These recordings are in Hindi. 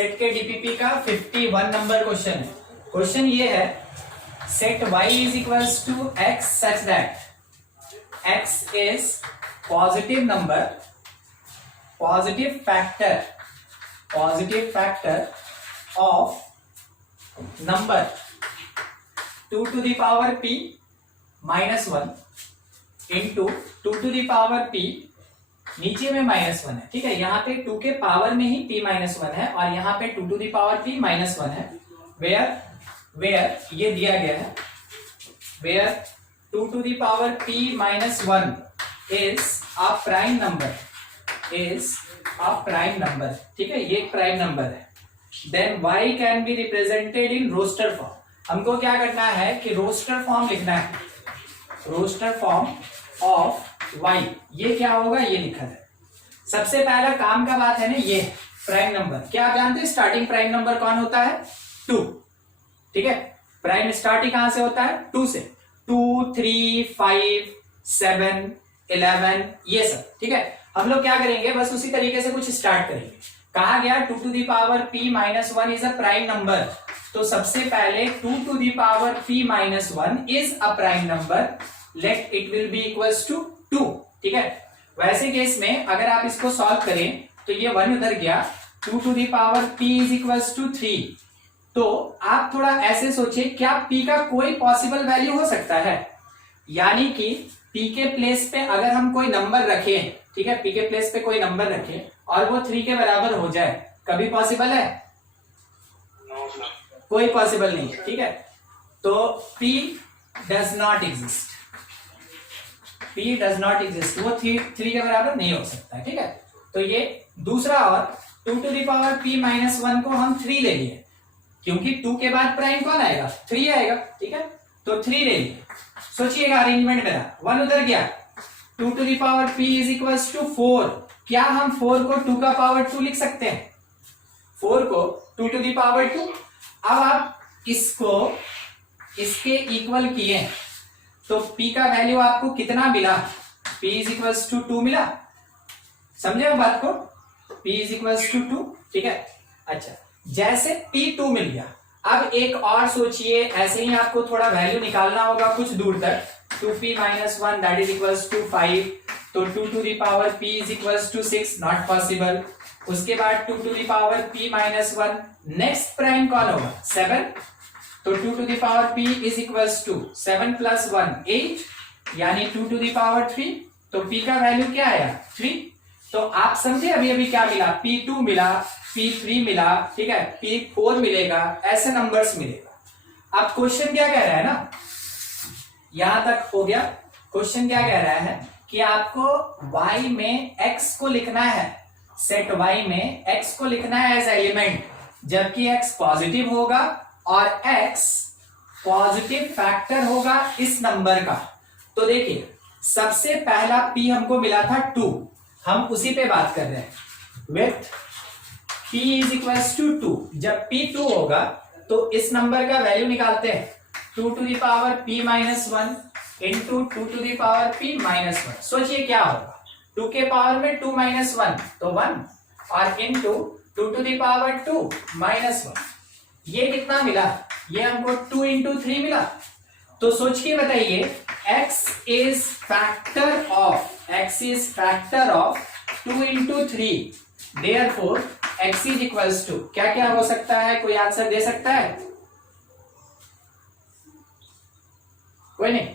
सेट के डीपीपी का 51 नंबर क्वेश्चन है। क्वेश्चन ये है, set y is equals to x such that x is positive number, positive factor of number 2 to the power p minus 1 into 2 to the power p, नीचे में -1 है, ठीक है। यहाँ पे 2 के पावर में ही p -1 है और यहाँ पे 2 to the power p -1 है। वेयर ये दिया गया है, where 2 to the power p -1 is a prime number, ठीक है, ये एक प्राइम नंबर है। Then y can be represented in roster form. हमको क्या करना है कि रोस्टर फॉर्म लिखना है, रोस्टर फॉर्म ऑफ y। ये क्या होगा, ये लिखा है। सबसे पहला काम का बात है ना, ये प्राइम नंबर। क्या आप जानते हैं स्टार्टिंग प्राइम नंबर कौन होता है? 2, ठीक है। प्राइम स्टार्टिंग कहां से होता है? 2 से। 2, 3, 5, 7, 11 ये सब, ठीक है। हम लोग क्या करेंगे, बस उसी तरीके से कुछ स्टार्ट करेंगे। कहा गया 2 to the power p -1 is a prime number, तो सबसे पहले 2 to the power p -1 is a prime number, let it will be equals to 2, ठीक है। वैसे केस में अगर आप इसको सॉल्व करें तो ये 1 उधर गया, 2 to the power p is equals to 3। तो आप थोड़ा ऐसे सोचिए, क्या p का कोई पॉसिबल वैल्यू हो सकता है? यानी कि p के प्लेस पे अगर हम कोई नंबर रखें, ठीक है, p के प्लेस पे कोई नंबर रखें और वो 3 के बराबर हो जाए, कभी पॉसिबल है? कोई पॉसिबल नहीं है, ठीक है। तो p does not exist, p does not exist, वो 3 के बराबर नहीं हो सकता, ठीक है। तो ये दूसरा, और 2 to the power p -1 को हम 3 ले लिए, क्योंकि 2 के बाद प्राइम कौन आएगा? 3 आएगा, ठीक है। तो 3 ले लिए। सोचिएगा अरेंजमेंट मेरा, 1 उधर गया, 2 to the power p is equals to 4। क्या हम 4 को 2 का पावर 2 लिख सकते हैं? 4 को 2 to the power 2। अब आप इसको इसके इक्वल किए तो p का वैल्यू आपको कितना मिला? p इज इक्वल्स टू 2 मिला। समझे आप बात को? p इज इक्वल्स टू 2, ठीक है। अच्छा, जैसे p 2 मिल गया, अब एक और सोचिए, ऐसे ही आपको थोड़ा वैल्यू निकालना होगा कुछ दूर तक। 2p -1 that is equals to 5, तो 2 to the power p is equals to 6, not possible. उसके बाद 2 to the power p -1, next prime कौन होगा? 7, तो 2 to the power p is equals to 7 + 1 8, यानी 2 to the power 3। तो p का वैल्यू क्या आया? 3। तो आप समझे अभी अभी क्या मिला? p2 मिला, p3 मिला, ठीक है, p4 मिलेगा, ऐसे नंबर्स मिलेगा। अब क्वेश्चन क्या कह रहा है ना, यहां तक हो गया। क्वेश्चन क्या कह रहा है कि आपको y में x को लिखना है, सेट y में x को लिखना है एज एलिमेंट, जबकि x पॉजिटिव होगा और x पॉजिटिव फैक्टर होगा इस नंबर का। तो देखिए, सबसे पहला p हमको मिला था 2, हम उसी पे बात कर रहे हैं। With p is equals to 2, जब p 2 होगा तो इस नंबर का वैल्यू निकालते हैं, 2 to the power p -1 into 2 to the power p -1। सोचिए क्या होगा, 2 के पावर में 2 - 1 तो 1, और इंटू 2 to the power 2 -1, ये कितना मिला? ये हमको 2 into 3 मिला। तो सोच के बताइए, x is factor of 2 into 3, therefore x is equals to क्या क्या हो सकता है? कोई आंसर दे सकता है? कोई नहीं?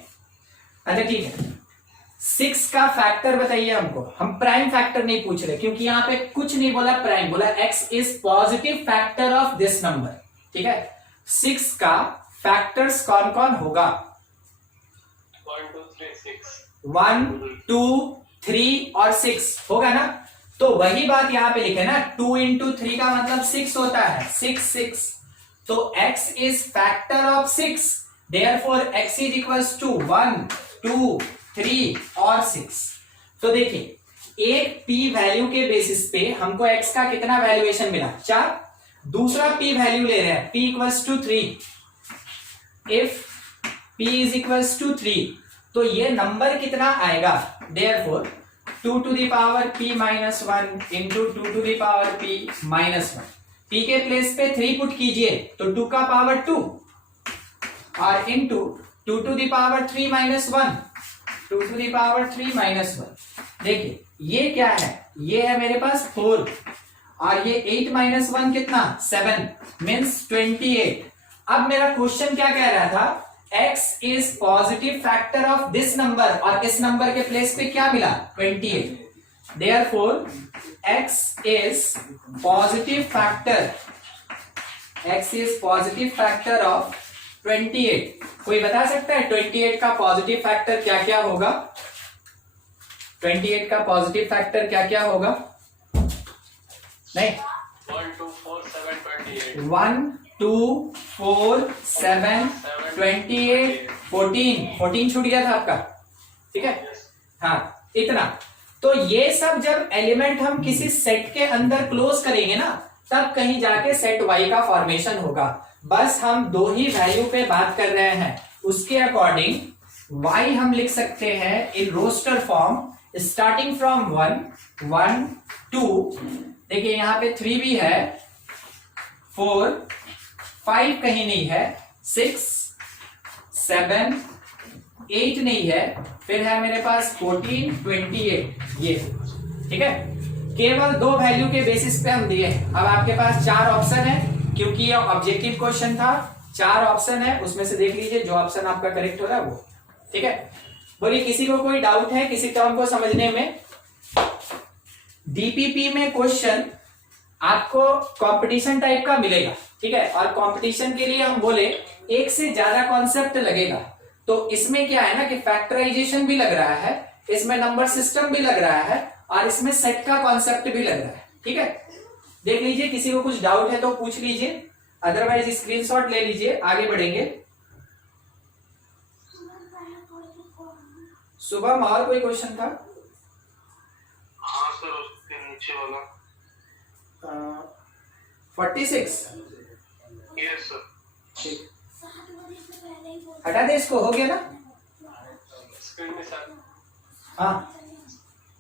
अच्छा ठीक है, 6 का फैक्टर बताइए हमको। हम प्राइम फैक्टर नहीं पूछ रहे, क्योंकि यहां पे कुछ नहीं बोला प्राइम, बोला x is positive factor of this number, ठीक है। 6 का फैक्टर्स कौन कौन होगा? 1 2 3 6, 1 2 3 और 6 होगा ना। तो वही बात यहां पे लिखे ना, 2 into 3 का मतलब 6 होता है, 6 तो x is factor of 6, therefore x is equals to 1 2 3 और 6। तो देखिए, एक p वैल्यू के बेसिस पे हमको x का कितना वैल्यूएशन मिला? 4। दूसरा p वैल्यू ले रहे हैं, p equals to 3। If p is equals to 3, तो ये नंबर कितना आएगा? Therefore 2 to the power p -1 into 2 to the power p -1, p के प्लेस पे 3 पुट कीजिए तो 2 का पावर 2 और into 2 to the power 3 minus 1, 2 to the power 3 minus 1। देखिए ये क्या है, ये है मेरे पास 4 और ये 8 माइनस 1 कितना 7 मीन्स 28। अब मेरा क्वेश्चन क्या कह रहा था, x is positive factor of this number और इस नंबर के प्लेस पे क्या मिला 28। Therefore x is positive factor, x is positive factor of 28। कोई बता सकता है 28 का पॉजिटिव फैक्टर क्या क्या होगा, 28 का पॉजिटिव फैक्टर क्या क्या होगा? नहीं 1 2 4 7 28 1 2 4 7 28 14 छूट गया था आपका, ठीक है। हाँ इतना। तो ये सब जब एलिमेंट हम किसी सेट के अंदर क्लोज करेंगे ना, तब कहीं जाके सेट y का फॉर्मेशन होगा। बस हम दो ही वैल्यू पे बात कर रहे हैं, उसके अकॉर्डिंग y हम लिख सकते हैं in roster form starting from 1 1 2। देखिए यहाँ पे 3 भी है, 4 5 कहीं नहीं है, 6 7 8 नहीं है, फिर है मेरे पास 14 28 ये, ठीक है। केवल दो वैल्यू के बेसिस पे हम दिए। अब आपके पास 4 ऑप्शन है, क्योंकि ये ऑब्जेक्टिव क्वेश्चन था, 4 ऑप्शन है, उसमें से देख लीजिए जो ऑप्शन आपका करेक्ट हो रहा है वो, ठीक है। बोलिए किसी को कोई डाउट है किसी टर्म को समझने में? डीपीपी में क्वेश्चन आपको कंपटीशन टाइप का मिलेगा, ठीक है, और कंपटीशन के लिए हम बोले एक से ज्यादा कॉन्सेप्ट लगेगा। तो इसमें क्या है ना कि फैक्टराइजेशन भी लग रहा है, इसमें नंबर सिस्टम भी लग रहा है और इसमें सेट का कॉन्सेप्ट भी लग रहा है, ठीक है। देख लीजिए किसी को कुछ डाउट है तो पूछ लीजिए, अदरवाइज स्क्रीनशॉट ले लीजिए, आगे बढ़ेंगे। सुबह में और कोई क्वेश्चन था? हाँ सर उसके नीचे वाला 46। Yes sir. ठीक, हटा दे इसको, हो गया ना? स्क्रीन में सर। हाँ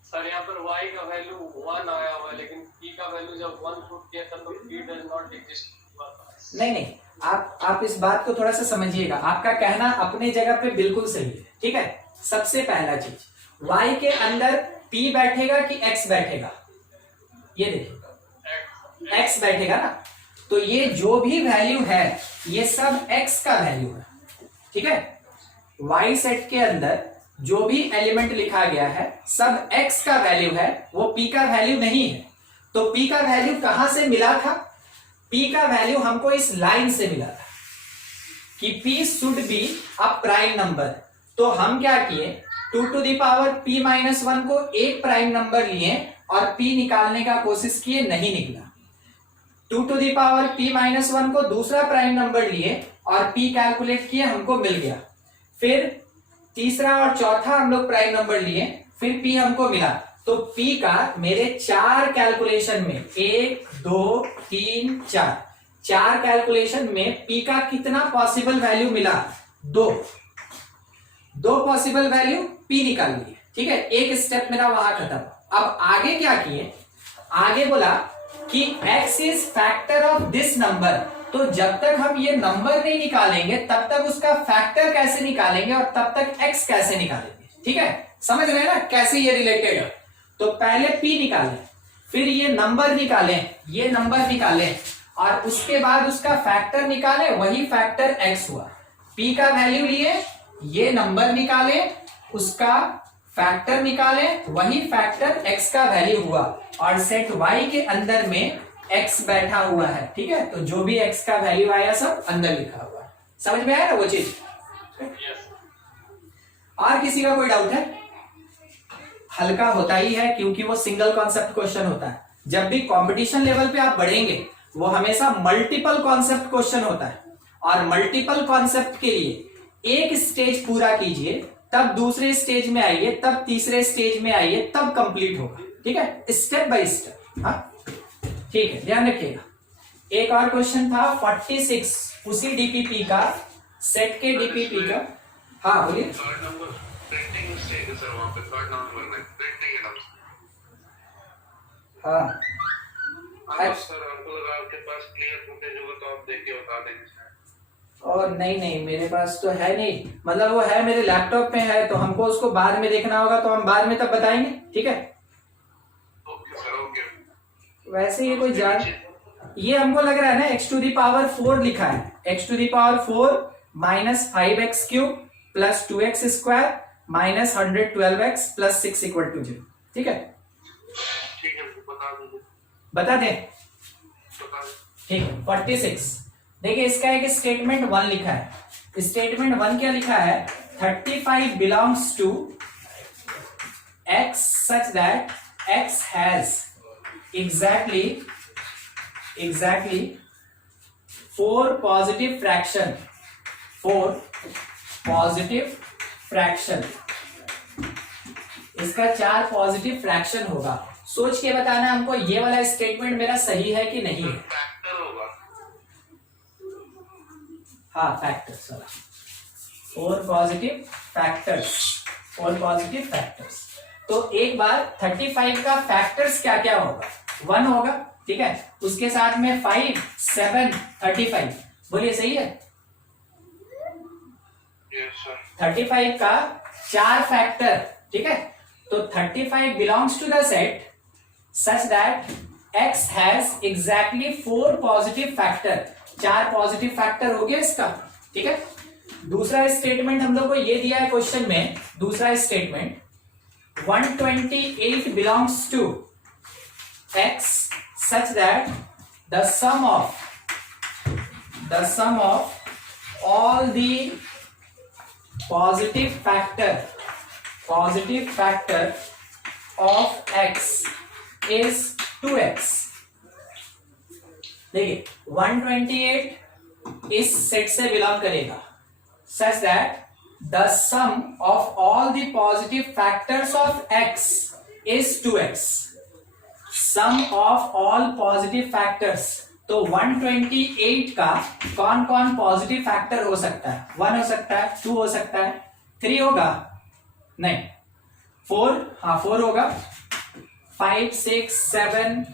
सर यहाँ पर y का वैल्यू 1 आया हुआ है, लेकिन p का वैल्यू जब 1 पुट किया था तो p डज नॉट एग्जिस्ट। नहीं, आप इस बात को थोड़ा सा समझिएगा, आपका कहना अपनी जगह पे बिल्कुल सही है, ठीक है। सबसे पहला चीज, y के अंदर p बैठेगा कि x बैठेगा? ये देखिए x बैठेगा ना, तो ये जो भी वैल्यू है ये सब x का वैल्यू है, ठीक है। y सेट के अंदर जो भी एलिमेंट लिखा गया है सब x का वैल्यू है, वो p का वैल्यू नहीं है। तो p का वैल्यू कहां से मिला था? p का वैल्यू हमको इस लाइन से मिला था कि p should be a prime number. तो हम क्या किए, 2 to the power p minus 1 को एक प्राइम नंबर लिए और p निकालने का कोशिश किए, नहीं निकला। 2 to the power p minus 1 को दूसरा प्राइम नंबर लिए और p कैलकुलेट किए, हमको मिल गया। फिर तीसरा और चौथा हम लोग प्राइम नंबर लिए, फिर p हमको मिला। तो p का मेरे 4 कैलकुलेशन में 1 2 3 4 कैलकुलेशन में p का कितना पॉसिबल वैल्यू मिला? 2 पॉसिबल वैल्यू p निकाल लिए, ठीक है। एक स्टेप मेरा वहां खत्म। अब आगे क्या किए, आगे बोला कि x is factor of this number. तो जब तक हम ये नंबर नहीं निकालेंगे तब तक उसका फैक्टर कैसे निकालेंगे और तब तक x कैसे निकालेंगे, ठीक है। समझ रहे हैं ना कैसे ये रिलेटेड है? तो पहले p निकालें, फिर ये नंबर निकालें, ये नंबर निकालें और उसके बाद उसका फैक्टर निकालें, वही फैक्टर x हुआ। p का वैल्यू लिए, ये नंबर निकालें, उसका फैक्टर निकालें, वही फैक्टर x का वैल्यू हुआ और सेट y के अंदर में x बैठा हुआ है, ठीक है। तो जो भी x का वैल्यू आया सब अंदर लिखा हुआ है। समझ में आया ना वो चीज? और किसी का कोई डाउट है? हल्का होता ही है क्योंकि वो सिंगल कॉन्सेप्ट क्वेश्चन होता है। जब भी कंपटीशन लेवल पे आप बढ़ेंगे वो हमेशा मल्टीपल कॉन्सेप्ट क्वेश्चन होता है, और मल्टीपल कॉन्सेप्ट के लिए एक स्टेज पूरा कीजिए, तब दूसरे स्टेज में आइए, तब तीसरे स्टेज में आइए, तब कंप्लीट होगा, ठीक है, स्टेप बाय स्टेप। हाँ ठीक है, ध्यान रखिएगा। एक और क्वेश्चन था 46, उसी डीपीपी का, सेट के डीपीपी का। हाँ बोलिए। थर्ड नंबर प्रिंटिंग मिस्टेक है सर, वहां पे थर्ड नंबर में प्रिंटिंग है। हाँ सर आपको लगा आपके पास क्लियर फुटेज होगा तो आप देख के बता देंगे शायद। और नहीं मेरे पास तो है नहीं, मतलब वो है मेरे लैपटॉप में है, तो हमको उसको बाद में देखना होगा, तो हम बाद में तब बताएंगे, ठीक है। Okay sir, okay. वैसे ये कोई जान, ये हमको लग रहा है ना x टू दी पावर 4 लिखा है, x to the power 4 minus 5x cube plus 2x square minus 112x plus 6 equal to 0, ठीक है। ठीक है, बता दीजिए। बता दें, बता दीजिए। ठीक है। 46 देखिए, इसका एक स्टेटमेंट 1 लिखा है। स्टेटमेंट 1 क्या लिखा है, 35 belongs to x such that x has exactly 4 positive fraction, 4 positive fraction, इसका 4 पॉजिटिव फ्रैक्शन होगा। सोच के बताना हमको ये वाला स्टेटमेंट मेरा सही है कि नहीं है। फैक्टर होगा। हाँ, फैक्टर्स वाला, 4 पॉजिटिव फैक्टर्स, 4 पॉजिटिव फैक्टर्स। तो एक बार 35 का फैक्टर्स क्या क्या होगा, 1 होगा, ठीक है। उसके साथ में 5, 7, 35, बोलिए सही है। Yes sir. 35 का 4 फैक्टर, ठीक है। तो 35 belongs to the set such that x has exactly 4 positive factor, 4 positive factor हो गया इसका, ठीक है। दूसरा स्टेटमेंट हम लोग को ये दिया है क्वेश्चन में, दूसरा statement 128 belongs to x such that the sum of all the positive factor of x is 2x। देखिए 128 इस सेट से बिलोंग करेगा such that the sum of all the positive factors of x is 2x। sum of all positive factors, तो 128 का कौन कौन पॉजिटिव फैक्टर हो सकता है, 1 हो सकता है, 2 हो सकता है, 3 होगा नहीं, 4, हाँ 4 होगा, 5, 6, 7,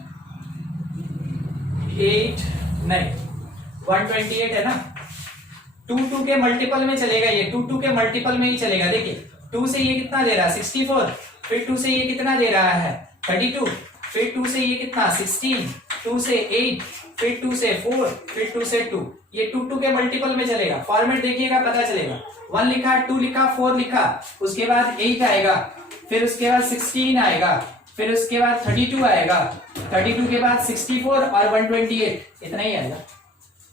8 नहीं, 128 है ना, 2 के मल्टीपल में चलेगा, ये 2 के मल्टीपल में ही चलेगा। देखिए 2 से ये कितना दे रहा है 64, फिर 2 से ये कितना दे रहा है 32, फिर 2 से ये कितना 16, 2 से 8, फिर 2 से 4, फिर 2 से 2, ये 2 के मल्टीपल में चलेगा। फॉर्मेट देखिएगा पता चलेगा, 1 लिखा, 2 लिखा, 4 लिखा, उसके बाद 8 आएगा, फिर उसके बाद 16 आएगा, फिर उसके बाद 32 आएगा, 32 के बाद 64 और 128, इतना ही आएगा,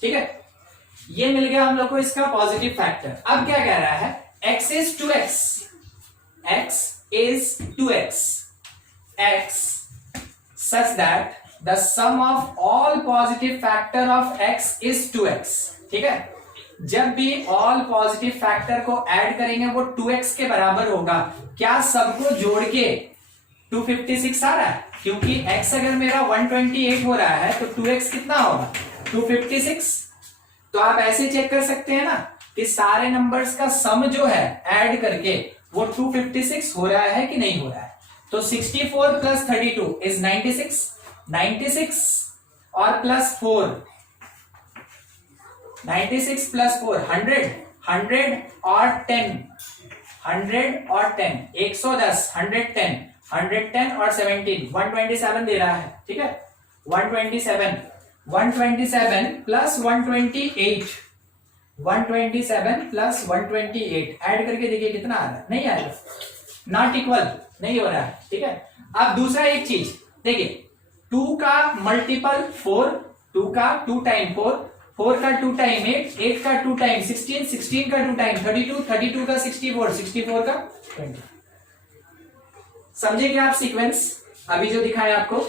ठीक है। ये मिल गया हम लोग को इसका पॉजिटिव फैक्टर। अब क्या कह रहा है, x is 2x, x is 2x, x such that the sum of all positive factor of x is 2x, ठीक है। जब भी all positive factor को ऐड करेंगे वो 2x के बराबर होगा। क्या सबको जोड़ के 256 आ रहा है, क्योंकि x अगर मेरा 128 हो रहा है तो 2x कितना होगा 256। तो आप ऐसे चेक कर सकते हैं ना कि सारे नंबर्स का सम जो है ऐड करके वो 256 हो रहा है कि नहीं हो रहा है। तो 64 प्लस 32 इज 96, 96 और प्लस 4, 96 प्लस 4 100, 100 और 10, 100 और 10 110, 110, 110 और 17, 127 दे रहा है, ठीक है। 127 प्लस 128, 127 प्लस 128 ऐड करके देखिए कितना आ रहा है, नहीं आ रहा, नॉट इक्वल, नहीं हो रहा है, ठीक है। अब दूसरा एक चीज देखिए, 2 का मल्टीपल 4, 2 का 2 टाइम 4, 4 का 2 टाइम 8, 8 का 2 टाइम 16, 16 का 2 टाइम 32, 32 का 64, 64 का 20। समझे क्या आप सीक्वेंस अभी जो दिखाया आपको,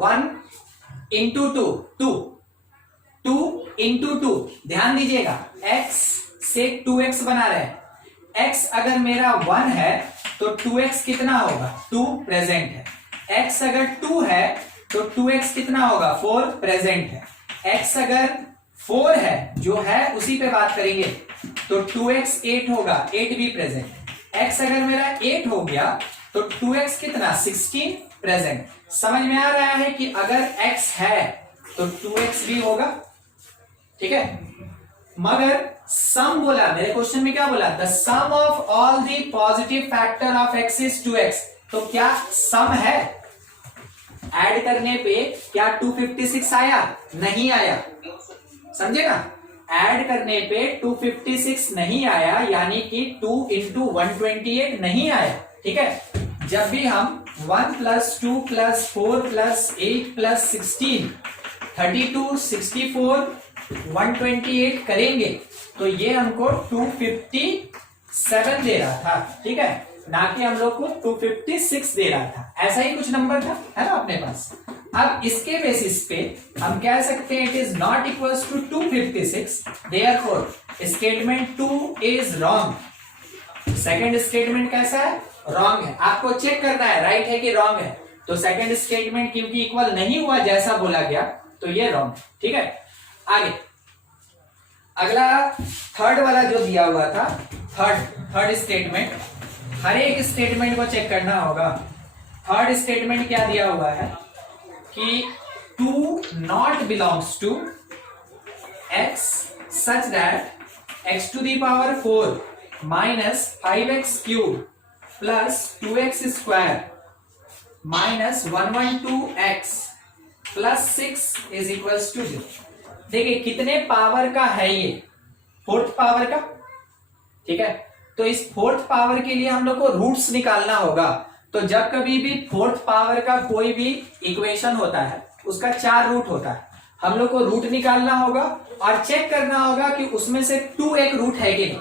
1 इंटू 2, 2 इंटू 2, ध्यान दीजिएगा x से 2x बना रहे हैं। x अगर मेरा 1 है तो 2x कितना होगा 2 प्रेजेंट है, x अगर 2 है तो 2x कितना होगा 4 प्रेजेंट है, x अगर 4 है जो है उसी पे बात करेंगे तो 2x 8 होगा, 8 भी प्रेजेंट। x अगर मेरा 8 हो गया तो 2x कितना 16 प्रेजेंट। समझ में आ रहा है कि अगर x है तो 2x भी होगा, ठीक है। मगर सम बोला, मेरे क्वेश्चन में क्या बोला, the sum of all the positive factor of x is 2x, तो क्या सम है? ऐड करने पे क्या 256 आया? नहीं आया, समझे ना। ऐड करने पे 256 नहीं आया, यानी कि 2 into 128 नहीं आया, ठीक है। जब भी हम 1 + 2 + 4 + 8 + 16 32 64 128 करेंगे तो ये हमको 257 दे रहा था, ठीक है, ना कि हम लोग को 256 दे रहा था। ऐसा ही कुछ नंबर था, है ना अपने पास। अब इसके बेसिस पे हम कह सकते हैं it is not equals to 256, therefore statement 2 is wrong. Second statement कैसा है? रॉन्ग है। आपको चेक करना है राइट है कि रॉन्ग है। तो सेकंड स्टेटमेंट क्योंकि इक्वल नहीं हुआ जैसा बोला गया तो ये रॉन्ग, ठीक है। आगे अगला थर्ड वाला जो दिया हुआ था, थर्ड स्टेटमेंट, हर एक स्टेटमेंट को चेक करना होगा। थर्ड स्टेटमेंट क्या दिया हुआ है कि 2 not belongs to x such that x⁴ minus 5x³ plus 2x² minus 112x plus 6 is equals to 0। देखिए कितने पावर का है ये? 4th पावर का, ठीक है। तो इस 4th पावर के लिए हम लोग को रूट्स निकालना होगा। तो जब कभी भी 4th पावर का कोई भी इक्वेशन होता है उसका 4 रूट होता है। हम लोग को रूट निकालना होगा और चेक करना होगा कि उसमें से 2 एक रूट है कि नहीं,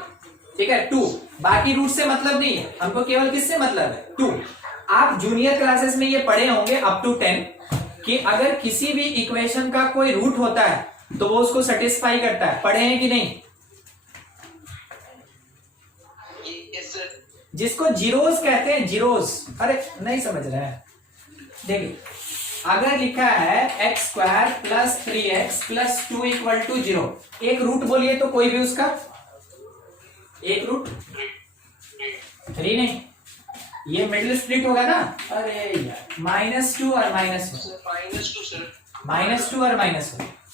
ठीक है। 2 बाकी रूट से मतलब नहीं है, हमको केवल किससे मतलब है? 2। आप जूनियर क्लासेस में ये पढ़े होंगे अप टू 10 कि अगर किसी भी इक्वेशन का कोई रूट होता है तो वो उसको सेटिस्फाई करता है। पढ़े हैं कि नहीं? जिसको जीरोस कहते हैं, जीरोस। अरे नहीं समझ रहे हैं, देखिए अगर लिखा है x² + 3x + 2 = 0, एक रूट बोलिए तो कोई भी उसका एक रूट 3 नहीं, ये मिडिल स्प्लिट होगा ना। अरे यार -2 और -2 सर, -2 और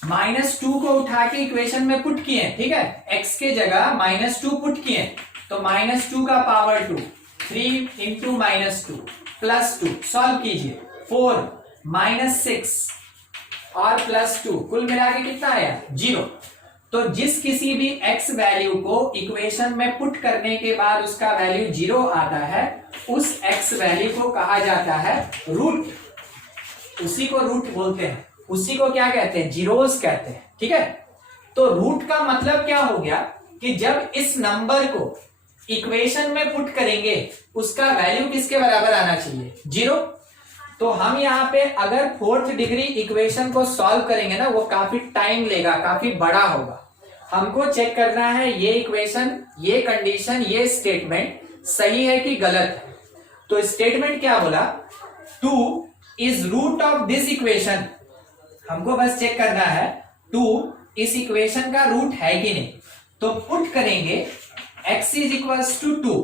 -2 को उठा के इक्वेशन में पुट किए, ठीक है। x के जगह -2 पुट किए तो -2 का पावर 2, 3 × -2 + 2 सॉल्व कीजिए, 4 -6 और +2 कुल मिला के कितना आया? 0। तो जिस किसी भी x वैल्यू को इक्वेशन में पुट करने के बाद उसका वैल्यू 0 आता है, उस x वैल्यू को कहा जाता है रूट। उसी को रूट बोलते हैं, उसी को क्या कहते हैं? जीरोस कहते हैं, ठीक है। तो रूट का मतलब क्या हो गया कि जब इस नंबर को इक्वेशन में पुट करेंगे उसका वैल्यू किसके बराबर आना चाहिए? 0। तो हम यहाँ पे अगर 4th डिग्री इक्वेशन को सॉल्व करेंगे ना, वो काफी टाइम लेगा, काफी बड़ा होगा। हमको चेक करना है ये इक्वेशन, ये कंडीशन, ये स्टेटमेंट सही है कि गलत है। तो स्टेटमेंट क्या बोला? 2 is root of this equation. हमको बस चेक करना है 2 इस इक्वेशन का रूट है कि नहीं। तो पुट करेंगे x = 2।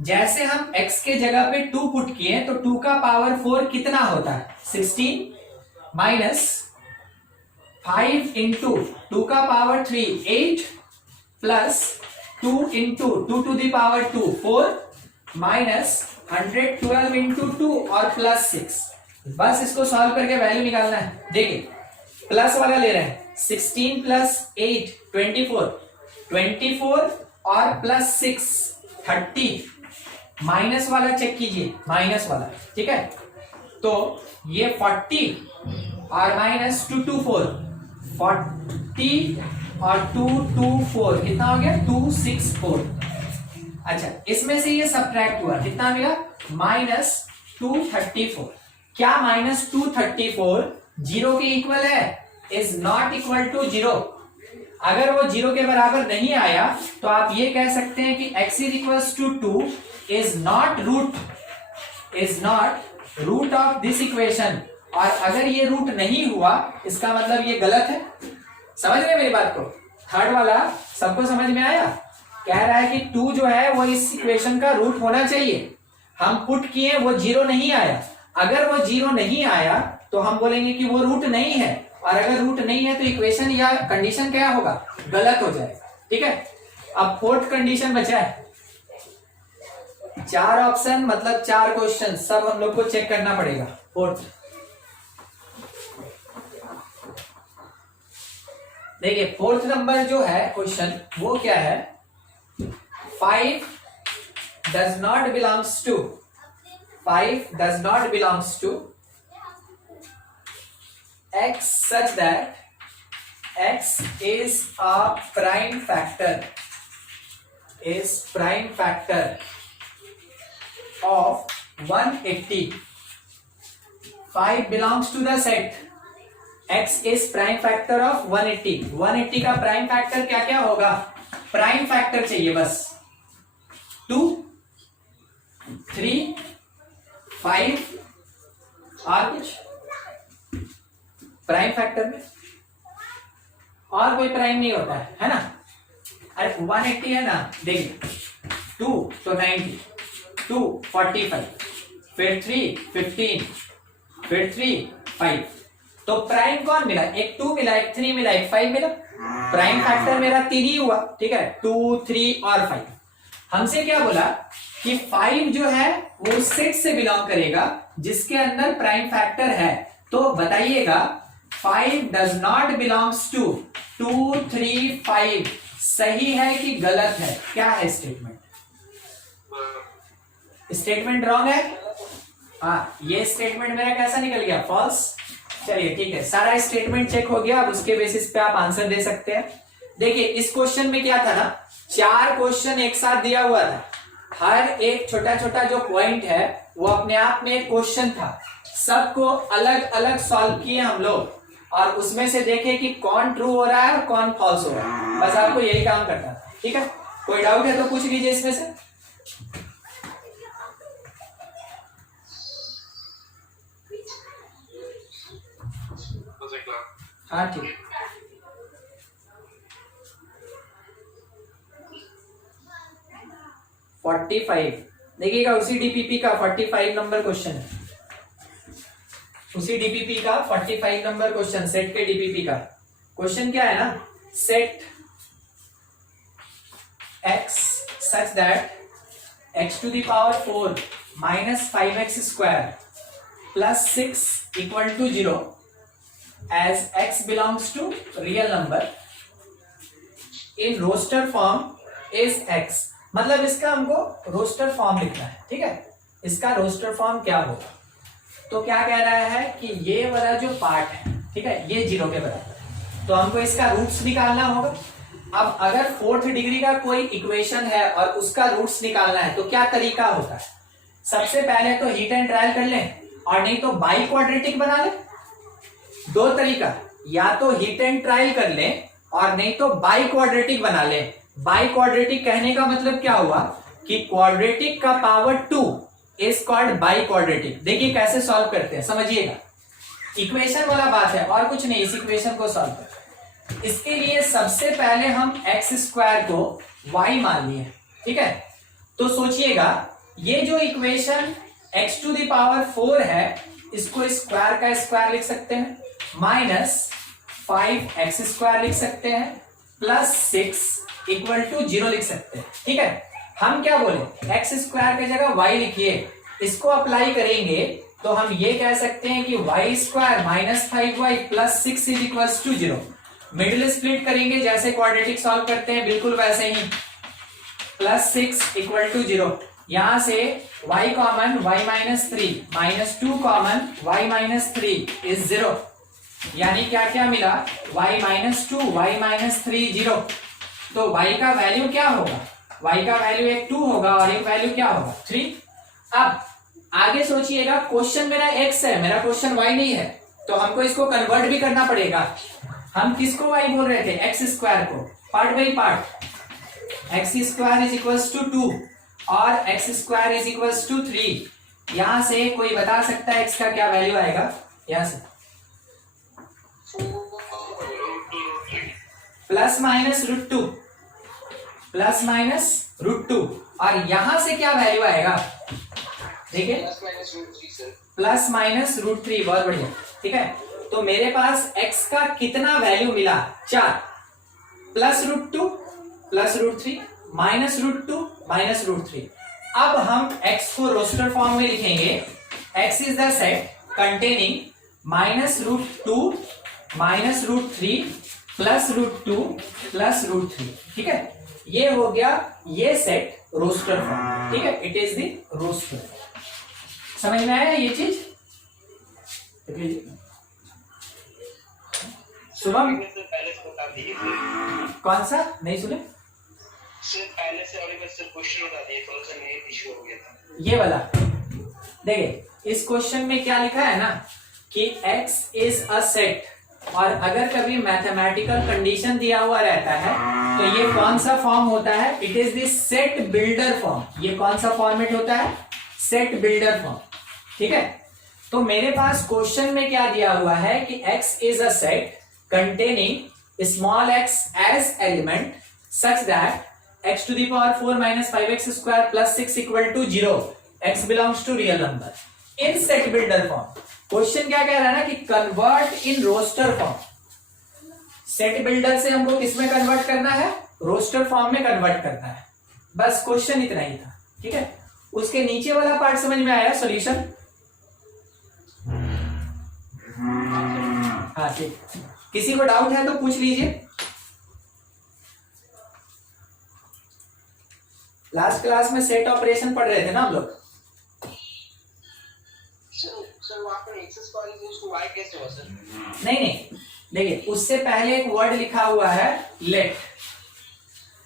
जैसे हम x के जगह पे 2 पुट किए तो 2 का पावर 4 कितना होता है? 16 माइनस 5 × 2 का power 3 8 plus 2 × 2 to the power 2 4 minus 112 × 2 और प्लस 6। बस इसको सॉल्व करके वैल्यू निकालना है। देखिए प्लस वाला ले रहे हैं, 16 + 8 24 और प्लस 6 30। माइनस वाला चेक कीजिए, माइनस वाला, ठीक है। तो ये 40 और -224 40 और 224 कितना हो गया? 264। अच्छा इसमें से ये सब्ट्रैक्ट हुआ, कितना मिला? -234। क्या -234 0 के इक्वल है? Is not equal to 0। अगर वो 0 के बराबर नहीं आया तो आप ये कह सकते हैं कि x = 2 is not root of this equation. और अगर ये रूट नहीं हुआ इसका मतलब ये गलत है। समझ रहे मेरी बात को? थर्ड वाला सबको समझ में आया? कह रहा है कि 2 जो है वो इस इक्वेशन का रूट होना चाहिए। हम पुट किए वो 0 नहीं आया। अगर वो 0 नहीं आया तो हम बोलेंगे कि वो रूट नहीं है, और अगर रूट नहीं है तो इक्वेशन या कंडीशन क्या होगा, गलत हो जाएगा। ठीक है, अब फोर्थ कंडीशन बचा है, 4 ऑप्शन मतलब 4 क्वेश्चन, सब हम लोग को चेक करना पड़ेगा। फोर्थ देखिए, फोर्थ नंबर जो है क्वेश्चन वो क्या है, 5 does not belongs to 5 does not belongs to x such that x is a prime factor of 180. 5 belongs to the set x is prime factor of 180. 180 का प्राइम फैक्टर क्या क्या होगा, प्राइम फैक्टर चाहिए बस, 2 3 5 और कुछ प्राइम फैक्टर में और कोई प्राइम नहीं होता है ना। अरे 180 है ना, देखिए 2 तो 90, 2 45, फिर 3 15, फिर 3 5, तो प्राइम कौन मिला, एक 2 मिला, एक 3 मिला, एक 5 मिला, प्राइम फैक्टर मेरा 3 ही हुआ। ठीक है, 2 3 और 5। हमसे क्या बोला कि 5 जो है वो सेट से बिलोंग करेगा जिसके अंदर प्राइम फैक्टर है। तो बताइएगा 5 डज नॉट बिलोंग्स टू 2 3 5 सही है कि गलत है, क्या है स्टेटमेंट, स्टेटमेंट रॉन्ग है। हाँ, ये स्टेटमेंट मेरा कैसा निकल गया, फॉल्स। चलिए ठीक है, सारा स्टेटमेंट चेक हो गया, अब उसके बेसिस पे आप आंसर दे सकते हैं। देखिए इस क्वेश्चन में क्या था ना, 4 क्वेश्चन एक साथ दिया हुआ था, हर एक छोटा छोटा जो पॉइंट है वो अपने आप में एक क्वेश्चन था, सबको अलग अलग सॉल्व किए हम लोग, और उसमें से देखे कि कौन ट्रू हो रहा है और कौन फॉल्स हो रहा है, बस आपको यही काम करना था। ठीक है, कोई डाउट है तो पूछ लीजिए इसमें से। हाँ ठीक, फोर्टी 45 देखिएगा, उसी डीपीपी का 45 नंबर क्वेश्चन है, उसी डीपीपी का 45 नंबर क्वेश्चन, सेट के डीपीपी का क्वेश्चन क्या है ना, set x such that x to the power 4 minus 5x square plus 6 equal to 0 as x belongs to real number in roster form is x। मतलब इसका हमको रोस्टर फॉर्म लिखना है। ठीक है, इसका रोस्टर फॉर्म क्या होगा, तो क्या कह रहा है कि ये वाला जो पार्ट है, ठीक है, ये 0 के बराबर है, तो हमको इसका रूट्स निकालना होगा। अब अगर 4th डिग्री का कोई इक्वेशन है और उसका रूट्स निकालना है तो क्या तरीका होता है, सबसे पहले तो हीट एंड ट्रायल कर लें, और नहीं तो बाई क्वाड्रेटिक बना लें। 2 तरीका, या तो हीट एंड ट्रायल कर लें और नहीं तो बाई क्वाड्रेटिक बना लें। बाई क्वाड्रेटिक कहने का मतलब क्या हुआ कि क्वाड्रेटिक का power 2 is called by quadratic. देखिए कैसे सॉल्व करते हैं, समझिएगा, इक्वेशन वाला बात है और कुछ नहीं, इस इक्वेशन को सॉल्व करते हैं। इसके लिए सबसे पहले हम एक्स स्क्वायर को y मान लिए। ठीक है, तो सोचिएगा ये जो equation x to the power 4 है, इसको स्क्वायर का स्क्वायर लिख सकते हैं, माइनस 5x स्क्वायर लिख सकते हैं, प्लस 6 इक्वल टू 0 लिख सकते हैं। ठीक है, हम क्या बोले, एक्स स्क्वायर की जगह y लिखिए, इसको अप्लाई करेंगे तो हम ये कह सकते हैं कि y square minus 5y plus 6 is equal to 0। Middle split करेंगे जैसे क्वाड्रेटिक सॉल्व करते हैं, बिल्कुल वैसे ही, प्लस 6 इक्वल टू 0। यहां से y common, y minus 3 minus 2 common, y minus 3 is 0, यानी क्या क्या मिला, y माइनस 2, y माइनस 3 0। तो y का वैल्यू क्या होगा, y का वैल्यू एक 2 होगा और एक वैल्यू क्या होगा 3। अब आगे सोचिएगा, क्वेश्चन मेरा x है, मेरा क्वेश्चन y नहीं है, तो हमको इसको कन्वर्ट भी करना पड़ेगा। हम किसको y बोल रहे थे, एक्स स्क्वायर को, part by part, x square is equals to 2 और x square is equals to 3। यहां से कोई बता सकता है x का क्या वैल्यू आएगा, यहां से plus minus root 2, plus minus root 2, और यहां से क्या वैल्यू आएगा देखिए +-√3 सर। +-√3, बहुत बढ़िया। ठीक है, तो मेरे पास x का कितना वैल्यू मिला? 4, +√2 +√3 -√2 -√3। अब हम x को रोस्टर फॉर्म में लिखेंगे। x is the set containing -√2 -√3 +√2 +√3। ठीक है, ये हो गया ये सेट रोस्टर फॉर्म। ठीक है, इट इज द रोस्टर। समझ में आया ये चीज? शुभम पहले से बता दीजिए कौन सा नहीं सुने? सर, पहले से और एक बार सर क्वेश्चन बता दिए, थोड़ा सा नेट इशू हो गया था। ये वाला देखिए, इस क्वेश्चन में क्या लिखा है ना कि x इज अ सेट, और अगर कभी मैथमेटिकल कंडीशन दिया हुआ रहता है तो ये कौन सा फॉर्म होता है? It is the set builder form. ये कौन सा फॉर्मेट होता है? Set builder form. ठीक है, तो मेरे पास क्वेश्चन में क्या दिया हुआ है कि x is a set containing small x as element such that x to the power 4 minus 5x square plus 6 equal to 0, x belongs to real number in set builder form। Question क्या कह रहा है ना कि convert in roster form. Set builder से हमको किसमें कन्वर्ट करना है? रोस्टर फॉर्म में कन्वर्ट करना है। बस क्वेश्चन इतना ही था। ठीक है, उसके नीचे वाला पार्ट समझ में आया? सॉल्यूशन? हाँ ठीक, किसी को डाउट है तो पूछ लीजिए। लास्ट क्लास में सेट ऑपरेशन पढ़ रहे थे ना हम लोग। सर वहाँ पर x square is equal to y कैसे हुआ सर? नहीं, देखिए उससे पहले एक वर्ड लिखा हुआ है लेट।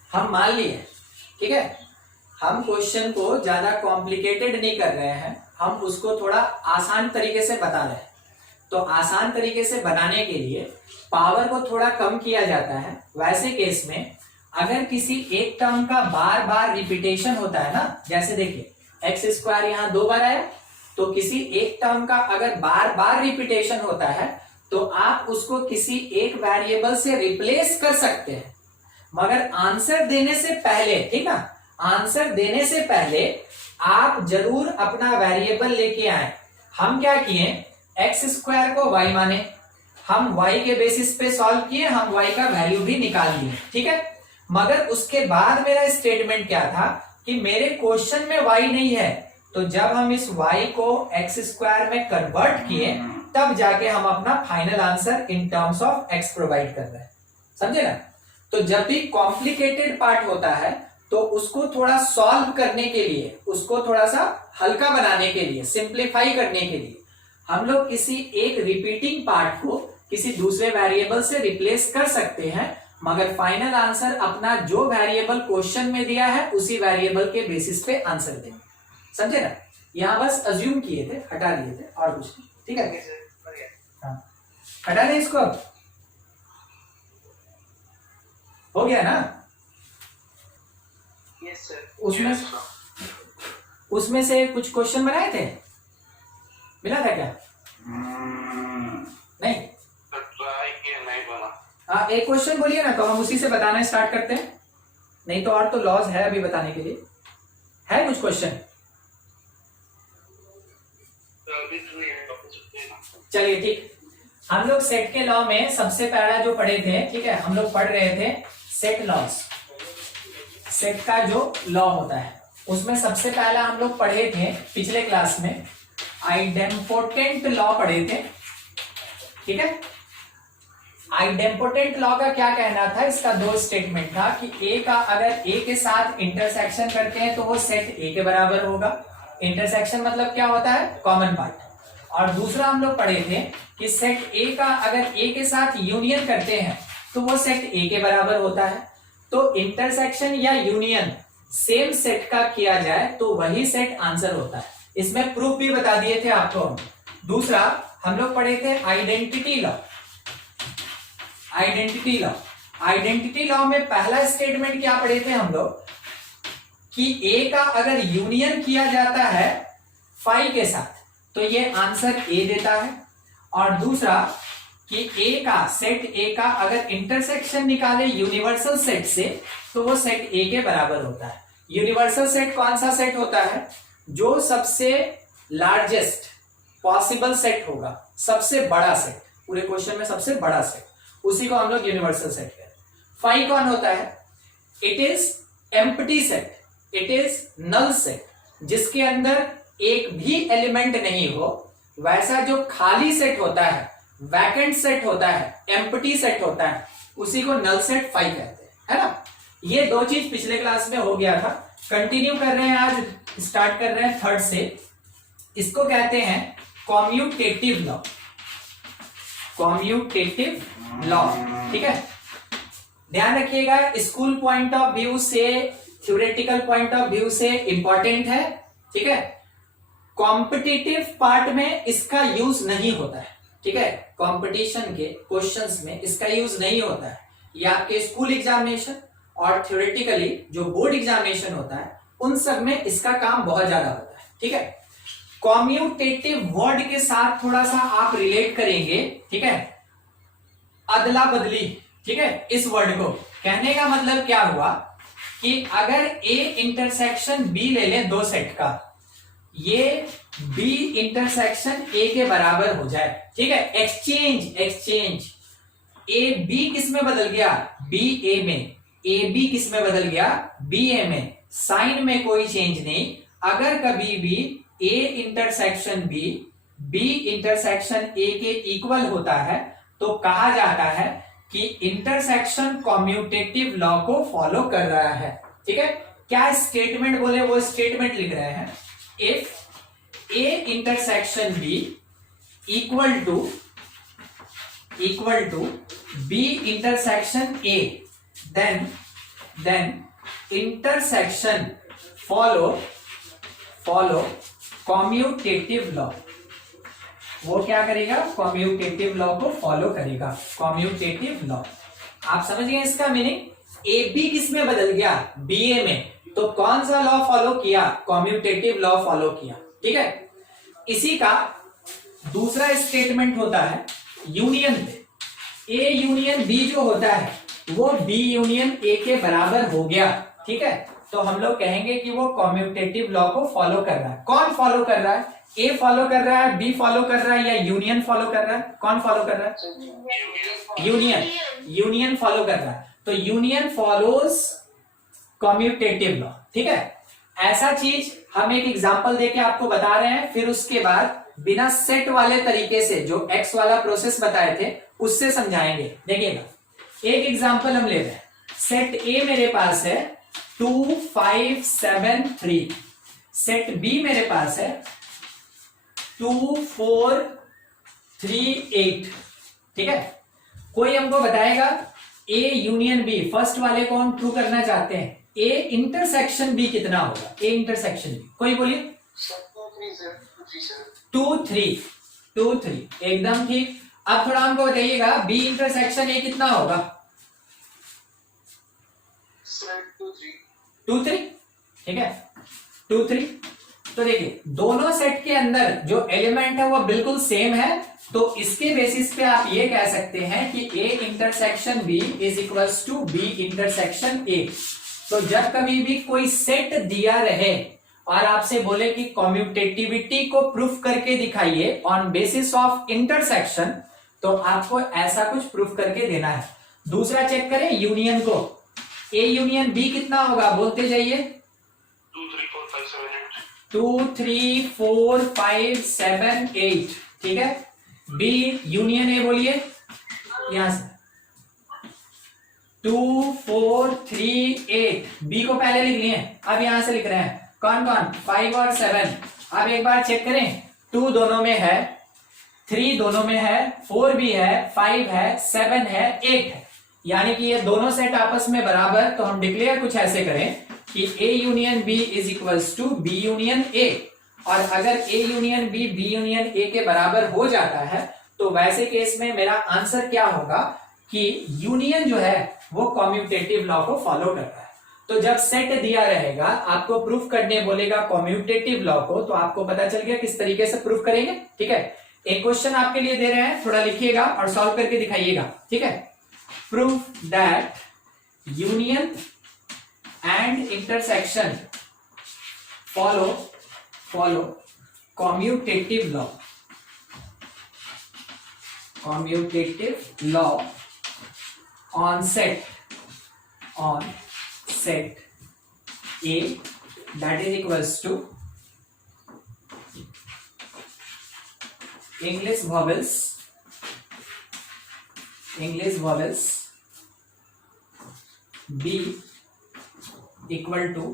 हम मान लिए, ठीक है, हम क्वेश्चन को ज्यादा कॉम्प्लिकेटेड नहीं कर रहे हैं, हम उसको थोड़ा आसान तरीके से बता रहे हैं। तो आसान तरीके से बनाने के लिए पावर को थोड़ा कम किया जाता है। वैसे केस में अगर किसी एक टर्म का बार बार रिपीटेशन होता है ना, जैसे देखिए एक्स स्क्वायर यहाँ 2 बार आया, तो किसी एक टर्म का अगर बार बार रिपीटेशन होता है तो आप उसको किसी एक वेरिएबल से रिप्लेस कर सकते हैं, मगर आंसर देने से पहले, ठीक ना, आंसर देने से पहले आप जरूर अपना वेरिएबल लेके आए। हम क्या किए, एक्स स्क्वायर को y माने, हम y के बेसिस पे सॉल्व किए, हम y का वैल्यू भी निकाल लिए। ठीक है, मगर उसके बाद मेरा स्टेटमेंट क्या था कि मेरे क्वेश्चन में y नहीं है, तो जब हम इस y को एक्स स्क्वायर में कन्वर्ट किए तब जाके हम अपना final answer in terms of x provide कर रहे हैं। समझे ना? तो जब भी कॉम्प्लिकेटेड पार्ट होता है तो उसको थोड़ा सॉल्व करने के लिए, उसको थोड़ा सा हल्का बनाने के लिए, सिंप्लीफाई करने के लिए हम लोग किसी एक रिपीटिंग पार्ट को किसी दूसरे वेरिएबल से रिप्लेस कर सकते हैं, मगर फाइनल आंसर अपना जो वेरिएबल क्वेश्चन में दिया है उसी वेरिएबल के बेसिस पे आंसर देंगे। समझे ना? यहां बस अज्यूम किए थे, हटा दिए थे और कुछ नहीं। ठीक है, हाँ, हटा दें इसको। अब हो गया ना? Yes sir. उसमें से कुछ क्वेश्चन बनाए थे, मिला था क्या? नहीं, ट्राई किया, नहीं बना। हाँ, एक क्वेश्चन बोलिए ना तो हम उसी से बताना स्टार्ट करते हैं। नहीं तो और तो लॉज है अभी बताने के लिए। है कुछ क्वेश्चन? चलिए ठीक, हम लोग सेट के लॉ में सबसे पहला जो पढ़े थे, ठीक है, हम लोग पढ़ रहे थे सेट लॉज। सेट का जो लॉ होता है उसमें सबसे पहला हम लोग पढ़े थे पिछले क्लास में आइडेम्पोटेंट लॉ पढ़े थे। ठीक है, आइडेम्पोटेंट लॉ का क्या कहना था? इसका 2 स्टेटमेंट था कि ए का अगर ए के साथ इंटरसेक्शन करते हैं तो वो सेट ए के बराबर होगा। इंटरसेक्शन मतलब क्या होता है? Common part. और दूसरा हम लोग पढ़े थे कि सेट ए का अगर ए के साथ यूनियन करते हैं तो वो सेट ए के बराबर होता है। तो इंटरसेक्शन या यूनियन सेम सेट का किया जाए तो वही सेट आंसर होता है। इसमें प्रूफ भी बता दिए थे आपको। दूसरा हम लोग पढ़े थे identity law. Identity law, identity law में पहला स्टेटमेंट क्या पढ़े थे हम लोग कि ए का अगर यूनियन किया जाता है फाई के साथ तो ये आंसर ए देता है। और दूसरा कि ए का, सेट ए का अगर इंटरसेक्शन निकाले यूनिवर्सल सेट से तो वो सेट ए के बराबर होता है। यूनिवर्सल सेट कौन सा सेट होता है? जो सबसे लार्जेस्ट पॉसिबल सेट होगा, सबसे बड़ा सेट, पूरे क्वेश्चन में सबसे बड़ा सेट, उसी को हम लोग यूनिवर्सल सेट कहते हैं। फाई कौन होता है? It is empty set, it is null set, जिसके अंदर एक भी एलिमेंट नहीं हो, वैसा जो खाली सेट होता है, वैकेंट सेट होता है, एम्प्टी सेट होता है, उसी को नल सेट फाई कहते हैं, है ना। ये दो चीज पिछले क्लास में हो गया था, कंटिन्यू कर रहे हैं, आज स्टार्ट कर रहे हैं थर्ड से। इसको कहते हैं कॉम्यूटेटिव लॉ, कॉम्यूटेटिव लॉ, ठीक है। ध्यान रखिएगा, स्कूल पॉइंट ऑफ व्यू से, थ्योरेटिकल पॉइंट ऑफ व्यू से इंपॉर्टेंट है, ठीक है। कॉम्पिटिटिव पार्ट में इसका यूज नहीं होता है, ठीक है। कंपटीशन के क्वेश्चंस में इसका यूज नहीं होता है। ये आपके स्कूल एग्जामिनेशन और थ्योरेटिकली जो बोर्ड एग्जामिनेशन होता है, उन सब में इसका काम बहुत ज्यादा होता है, ठीक है। कॉम्यूटेटिव वर्ड के साथ थोड़ा सा आप रिलेट करेंगे, ठीक है, अदला बदली, ठीक है। इस वर्ड को कहने का मतलब क्या हुआ कि अगर ए इंटरसेक्शन बी ले लें दो सेट का, ये बी इंटरसेक्शन ए के बराबर हो जाए, ठीक है। एक्सचेंज, एक्सचेंज, ए बी किस में बदल गया? बी ए में। ए बी किस में बदल गया? बी ए में। साइन में कोई चेंज नहीं। अगर कभी भी A intersection B, B intersection A के इक्वल होता है, तो कहा जाता है कि इंटरसेक्शन कॉम्यूटेटिव लॉ को फॉलो कर रहा है, ठीक है। क्या स्टेटमेंट बोले, वो स्टेटमेंट लिख रहे हैं, if A intersection B equal to B intersection A, then intersection follow commutative law। वो क्या करेगा? commutative law को फॉलो करेगा, commutative law। आप समझ गए इसका मीनिंग? ए बी किस में बदल गया? बी ए में। तो कौन सा लॉ फॉलो किया? कॉम्यूटेटिव लॉ फॉलो किया, ठीक है। इसी का दूसरा स्टेटमेंट होता है यूनियन पे। ए यूनियन बी जो होता है, वो बी यूनियन ए के बराबर हो गया, ठीक है। तो हम लोग कहेंगे कि वो कॉम्यूटेटिव लॉ को फॉलो कर रहा है। कौन फॉलो कर रहा है? ए फॉलो कर रहा है, बी फॉलो कर रहा है, या यूनियन फॉलो कर रहा है? कौन फॉलो कर रहा है? यूनियन, यूनियन फॉलो कर रहा है। तो यूनियन फॉलोज कॉम्यूटेटिव लॉ, ठीक है। ऐसा चीज हम एक एग्जांपल देके आपको बता रहे हैं, फिर उसके बाद बिना सेट वाले तरीके से जो एक्स वाला प्रोसेस बताए थे उससे समझाएंगे। देखिएगा, एक एग्जांपल हम ले रहे हैं। सेट ए मेरे पास है 2 5 7 3, सेट बी मेरे पास है 2 4 3 8, ठीक है। कोई हमको बताएगा ए यूनियन बी, फर्स्ट वाले को हम ट्रू करना चाहते हैं, ए इंटरसेक्शन बी कितना होगा? ए इंटरसेक्शन बी, कोई बोलिए। 2 3, एकदम ठीक। अब थोड़ा हमको बताइएगा बी इंटरसेक्शन ए कितना होगा? 2 3, ठीक है, 2 3। तो देखिए, दोनों सेट के अंदर जो एलिमेंट है वो बिल्कुल सेम है, तो इसके बेसिस पे आप ये कह सकते हैं कि A intersection B is equals to B intersection A. तो जब कभी भी कोई सेट दिया रहे और आपसे बोले कि कॉम्यूटेटिविटी को प्रूफ करके दिखाइए ऑन बेसिस ऑफ इंटरसेक्शन, तो आपको ऐसा कुछ प्रूफ करके देना है। दूसरा चेक करें यूनियन को, ए यूनियन बी कितना होगा? बोलते जाइए। 2 3 4 5 7 8, ठीक है। बी यूनियन ए बोलिए, यहां से 2 4 3 8, बी को पहले लिख लिए, अब यहां से लिख रहे हैं कौन कौन? 5 और 7। अब एक बार चेक करें, 2 दोनों में है, 3 दोनों में है, 4 भी है, 5 है, 7 है, 8 है, यानी कि ये दोनों सेट आपस में बराबर। तो हम डिक्लेयर कुछ ऐसे करें कि A union B is equals to B union A, और अगर A union B B union A के बराबर हो जाता है, तो वैसे केस में मेरा आंसर क्या होगा कि यूनियन जो है वो कॉम्यूटेटिव लॉ को फॉलो करता है। तो जब सेट दिया रहेगा, आपको प्रूफ करने बोलेगा कॉम्यूटेटिव लॉ को, तो आपको पता चल गया किस तरीके से प्रूफ करेंगे, ठीक है। एक क्वेश्चन आपके लिए दे रहे हैं, थोड़ा लिखिएगा और सॉल्व करके दिखाइएगा, ठीक है। Proof that union and intersection follow follow commutative law on set A that is equals to English vowels B equal to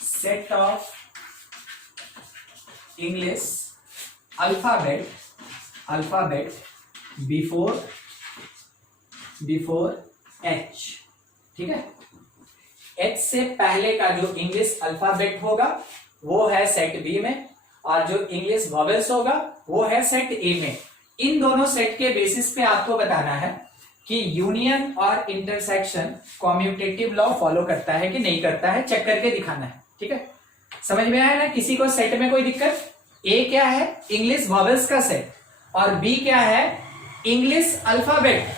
set of English alphabet before H, ठीक है। H से पहले का जो इंग्लिश अल्फाबेट होगा वो है सेट बी में, और जो इंग्लिश वॉवेल्स होगा वो है सेट ए में। इन दोनों सेट के बेसिस पे आपको बताना है कि यूनियन और इंटरसेक्शन कॉम्यूटेटिव लॉ फॉलो करता है कि नहीं करता है, चेक करके दिखाना है, ठीक है। समझ में आया ना? किसी को सेट में कोई दिक्कत? ए क्या है? इंग्लिश वॉवेल्स का सेट, और बी क्या है? English alphabet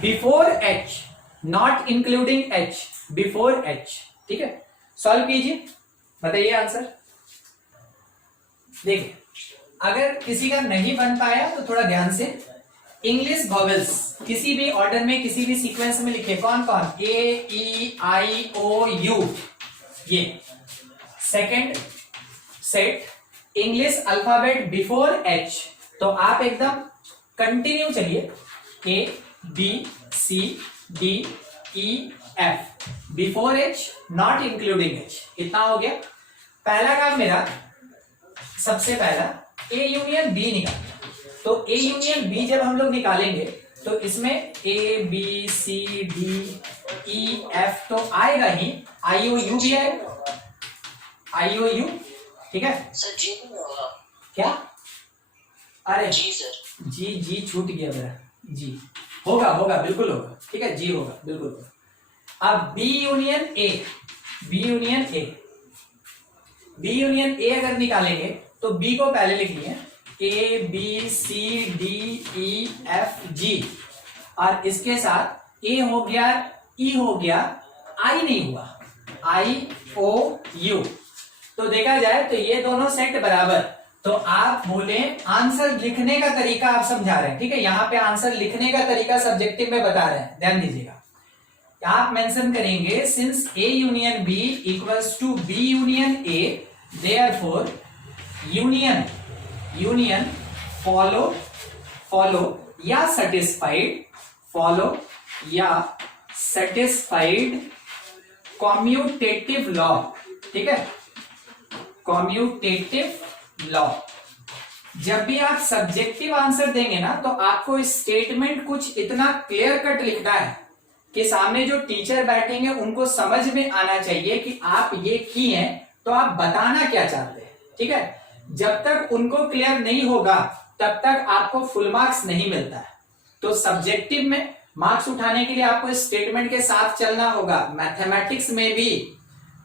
before H, not including H, before H, ठीक है। सॉल्व कीजिए, बताइए आंसर। देखिए, अगर किसी का नहीं बन पाया तो थोड़ा ध्यान से इंग्लिश वॉवेल्स किसी भी ऑर्डर में, किसी भी सीक्वेंस में लिखे। कौन कौन? A, E, I, O, U. ये second set English alphabet before H, तो आप एकदम कंटिन्यू चलिए। A, B, C, D, E, F, before H, not including H. इतना हो गया। पहला काम मेरा, सबसे पहला ए यूनियन बी निकाल। तो ए यूनियन बी जब हम लोग निकालेंगे तो इसमें ए, B, C, D, E, F तो आएगा ही, आई, ओ, यू भी आएगा, आई, ओ, यू, ठीक है। सर जी होगा क्या? अरे जी सर, जी छूट गया मेरा। जी होगा, बिल्कुल होगा, ठीक है। जी होगा, बिल्कुल होगा। अब बी यूनियन ए अगर निकालेंगे तो बी को पहले लिख लिए, ए, B, C, D, E, F, जी, और इसके साथ ए हो गया, ई हो गया, आई नहीं हुआ, आई, ओ, यू। तो देखा जाए तो ये दोनों सेट बराबर। तो आप बोले आंसर लिखने का तरीका आप समझा रहे हैं, ठीक है। यहां पे आंसर लिखने का तरीका सब्जेक्टिव में बता रहे हैं, ध्यान दीजिएगा। आप मेंशन करेंगे since A union B equals to B union A, therefore union follow या सेटिस्फाइड कॉम्यूटेटिव लॉ, ठीक है। Commutative law. जब भी आप सब्जेक्टिव आंसर देंगे ना तो आपको स्टेटमेंट कुछ इतना क्लियर कट लिखना है कि सामने जो टीचर बैठेंगे उनको समझ में आना चाहिए कि आप ये किए हैं तो आप बताना क्या चाहते हैं, ठीक है। जब तक उनको क्लियर नहीं होगा तब तक आपको फुल मार्क्स नहीं मिलता है। तो सब्जेक्टिव में मार्क्स उठाने के लिए आपको स्टेटमेंट के साथ चलना होगा। मैथमेटिक्स में भी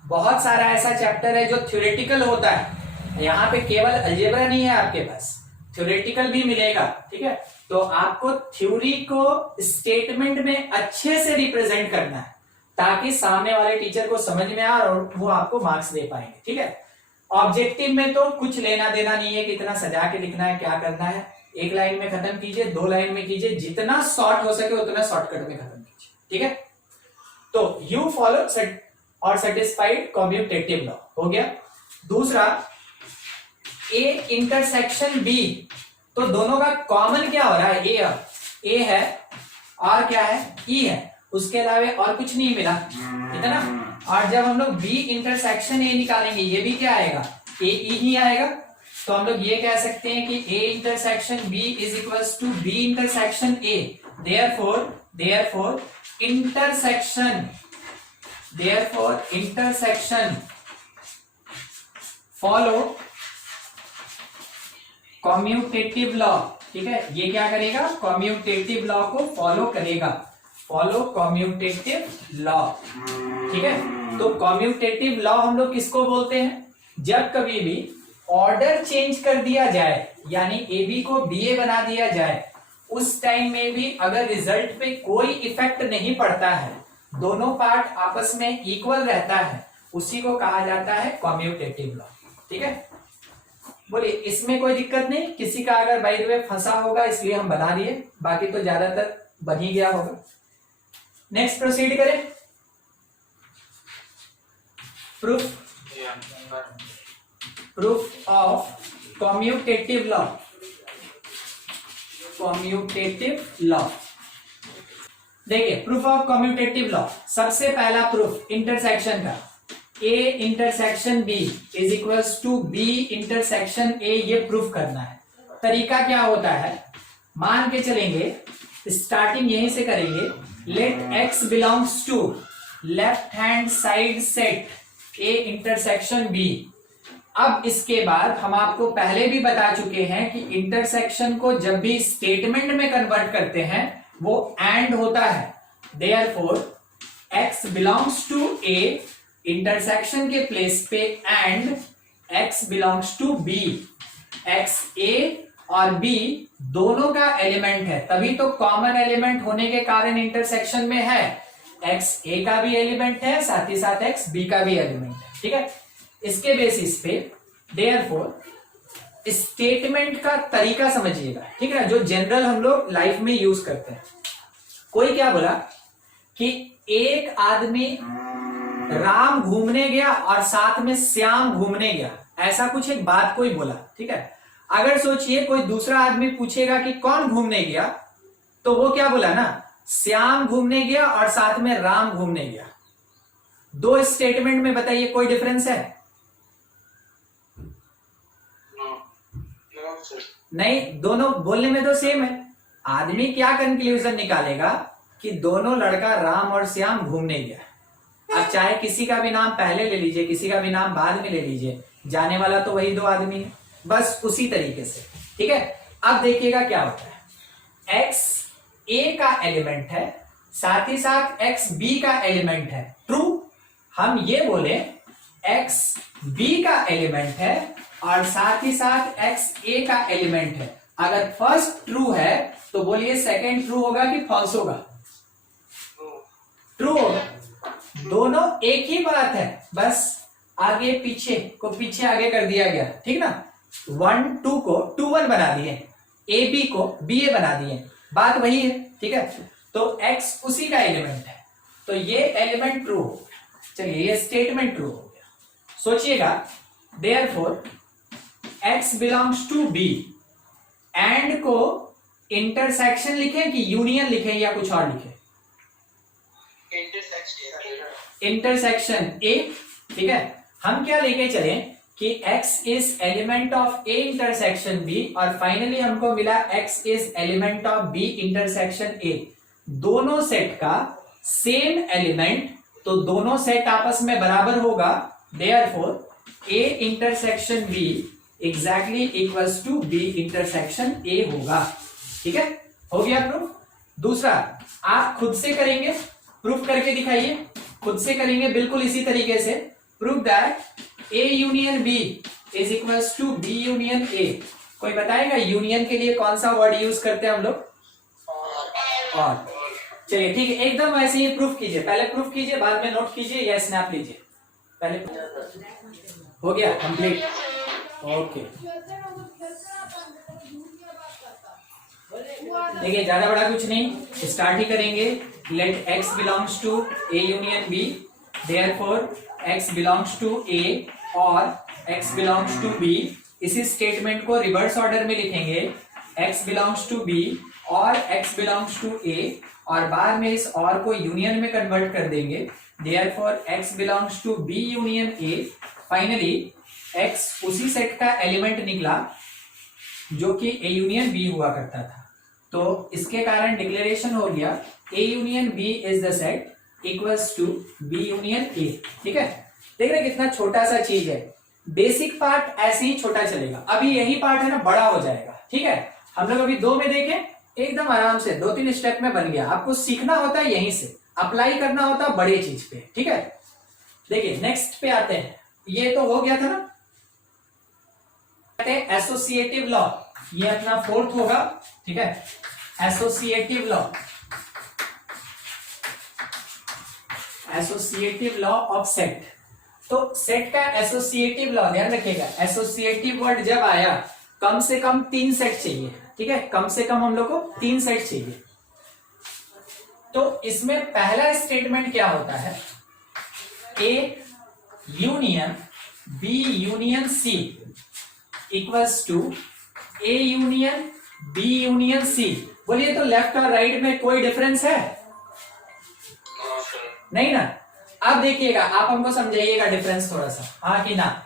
बहुत सारा ऐसा चैप्टर है जो थ्योरेटिकल होता है, यहाँ पे केवल अलजेब्रा नहीं है, आपके पास थ्योरेटिकल भी मिलेगा, ठीक है। तो आपको थ्योरी को स्टेटमेंट में अच्छे से रिप्रेजेंट करना है ताकि सामने वाले टीचर को समझ में आए और वो आपको मार्क्स दे पाएंगे, ठीक है। ऑब्जेक्टिव में तो कुछ लेना देना नहीं है, कितना सजा के लिखना है, क्या करना है, एक लाइन में खत्म कीजिए, 2 लाइन में कीजिए, जितना शॉर्ट हो सके उतना शॉर्टकट में खत्म कीजिए, ठीक है। तो यू फॉलो और सेटिस्फाइड कॉम्यूटेटिव लॉ हो गया। दूसरा ए इंटरसेक्शन बी, तो दोनों का कॉमन क्या हो रहा है? ए है और क्या है? ई है, उसके अलावा और कुछ नहीं मिला, ठीक है ना। और जब हम लोग बी इंटरसेक्शन ए निकालेंगे ये भी क्या आएगा? ए ई ही आएगा। तो हम लोग ये कह सकते हैं कि A intersection B is equals to B intersection A, therefore intersection follow commutative law, ठीक है। ये क्या करेगा? कॉम्यूटेटिव लॉ को फॉलो करेगा, फॉलो कॉम्यूटेटिव लॉ, ठीक है। तो कॉम्यूटेटिव लॉ हम लोग किसको बोलते हैं? जब कभी भी ऑर्डर चेंज कर दिया जाए, यानी ए बी को बी ए बना दिया जाए, उस टाइम में भी अगर रिजल्ट पे कोई इफेक्ट नहीं पड़ता है, दोनों पार्ट आपस में इक्वल रहता है, उसी को कहा जाता है कॉम्यूटेटिव लॉ, ठीक है, बोलिए इसमें कोई दिक्कत नहीं, किसी का अगर बाय द वे फंसा होगा इसलिए हम बना दिए, बाकी तो ज्यादातर बन ही गया होगा। नेक्स्ट प्रोसीड करें। Proof of commutative law. Commutative law, देखिए प्रूफ ऑफ कम्यूटेटिव लॉ, सबसे पहला प्रूफ इंटरसेक्शन का, A intersection B is equals to B intersection A, ये प्रूफ करना है। तरीका क्या होता है, मान के चलेंगे, स्टार्टिंग यहीं से करेंगे, let x belongs to left hand side set A intersection B। अब इसके बाद हम आपको पहले भी बता चुके हैं कि इंटरसेक्शन को जब भी स्टेटमेंट में कन्वर्ट करते हैं वो एंड होता है, therefore x belongs to A, intersection के प्लेस पे and x belongs to B, x A और B दोनों का एलिमेंट है, तभी तो कॉमन एलिमेंट होने के कारण इंटरसेक्शन में है, x A का भी एलिमेंट है, साथ ही साथ x B का भी एलिमेंट है, ठीक है। इसके बेसिस पे देयरफॉर स्टेटमेंट का तरीका समझिएगा, ठीक है, जो जनरल हम लोग लाइफ में यूज करते हैं। कोई क्या बोला कि एक आदमी राम घूमने गया और साथ में श्याम घूमने गया, ऐसा कुछ एक बात कोई बोला, ठीक है। अगर सोचिए कोई दूसरा आदमी पूछेगा कि कौन घूमने गया, तो वो क्या बोला ना, श्याम घूमने गया और साथ में राम घूमने गया। दो स्टेटमेंट में बताइए कोई डिफरेंस है? नहीं, दोनों बोलने में तो सेम है। आदमी क्या कंक्लूजन निकालेगा कि दोनों लड़का राम और श्याम घूमने गया। अब चाहे किसी का भी नाम पहले ले लीजिए, किसी का भी नाम बाद में ले लीजिए, जाने वाला तो वही दो आदमी है, बस उसी तरीके से, ठीक है। अब देखिएगा क्या होता है, एक्स ए का एलिमेंट है, साथ ही साथ एक्स बी का एलिमेंट है, ट्रू। हम ये बोले एक्स बी का एलिमेंट है और साथ ही साथ एक्स ए का एलिमेंट है। अगर फर्स्ट ट्रू है तो बोलिए सेकंड ट्रू होगा कि फॉल्स होगा? ट्रू होगा। दोनों एक ही बात है, बस आगे पीछे को पीछे आगे कर दिया गया, ठीक ना। 1 2 को 2 1 बना दिए, ए बी को बी ए बना दिए, बात वही है, ठीक है। तो एक्स उसी का एलिमेंट है, तो ये एलिमेंट ट्रू हो गया। चलिए ये स्टेटमेंट ट्रू हो गया। सोचिएगा, therefore x belongs to b, and को इंटरसेक्शन लिखें कि यूनियन लिखें या कुछ और लिखें? इंटरसेक्शन A, ठीक है। हम क्या लेके चले कि x is element of A intersection B, और फाइनली हमको मिला x is element of B intersection A। दोनों सेट का सेम एलिमेंट, तो दोनों सेट आपस में बराबर होगा, therefore A intersection B exactly equals to B intersection A होगा, ठीक है। हो गया प्रूफ। दूसरा आप खुद से करेंगे, प्रूफ करके दिखाइए, खुद से करेंगे बिल्कुल इसी तरीके से। Proof that A union B is equals to B union A। कोई बताएगा यूनियन के लिए कौन सा वर्ड यूज करते हैं हम लोग? और। चलिए ठीक है, एकदम वैसे ही प्रूफ कीजिए, पहले प्रूफ कीजिए, बाद में नोट कीजिए या स्नैप लीजिए। पहले हो गया कंप्लीट, ओके। देखिए ज्यादा बड़ा कुछ नहीं, स्टार्ट ही करेंगे। Let x belongs to A union B, therefore x belongs to A और x बिलोंग्स टू B। इसी स्टेटमेंट को रिवर्स ऑर्डर में लिखेंगे, x बिलोंग्स टू B और x बिलोंग्स टू A, और बाद में इस और को यूनियन में कन्वर्ट कर देंगे, therefore x belongs to B union A। Finally x उसी सेट का एलिमेंट निकला जो कि A यूनियन B हुआ करता था, तो इसके कारण डिक्लेरेशन हो गया A union B is the set equals to B union A, ठीक है। देख रहे कितना छोटा सा चीज है, बेसिक पार्ट ऐसे ही छोटा चलेगा, अभी यही पार्ट है ना बड़ा हो जाएगा, ठीक है। हम लोग अभी 2 में देखें, एकदम आराम से 2-3 स्टेप में बन गया। आपको सीखना होता है यहीं से, अप्लाई करना होता है बड़े चीज पे, ठीक है। देखिए नेक्स्ट पे आते हैं, ये तो हो गया था ना एसोसिएटिव लॉ, ये अपना 4th होगा, ठीक है। Associative law, associative law of set. तो सेट का एसोसिएटिव लॉ ध्यान रखिएगा, एसोसिएटिव वर्ड जब आया कम से कम 3 सेट चाहिए, ठीक है, कम से कम हम लोग को 3 सेट चाहिए। तो इसमें पहला स्टेटमेंट क्या होता है, A union B union C equals to A union B union C. बोलिए तो लेफ्ट और राइट में कोई डिफरेंस है? हाँ सर। नहीं ना। अब देखिएगा, आप हमको समझाइएगा डिफरेंस थोड़ा सा, हाँ कि ना।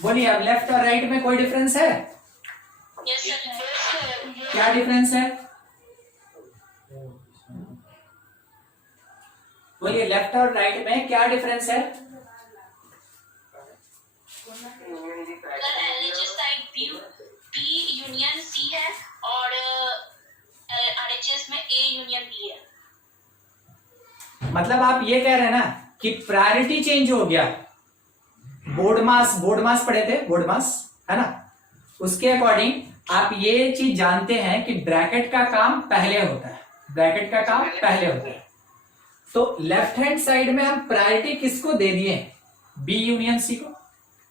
बोलिए अब लेफ्ट और राइट में कोई डिफरेंस है? Yes sir. क्या डिफरेंस है? बोलिए लेफ्ट और राइट में क्या डिफरेंस है? Sir LHS side B union C है और आरएचएस में ए यूनियन बी है। मतलब आप ये कह रहे हैं ना कि प्रायोरिटी चेंज हो गया। बोर्ड मास पढ़े थे, बोर्ड मास है ना, उसके अकॉर्डिंग आप ये चीज जानते हैं कि ब्रैकेट का काम पहले होता है, ब्रैकेट का काम पहले होता है। तो लेफ्ट हैंड साइड में हम प्रायोरिटी किसको दे दिए? बी यूनियन सी को,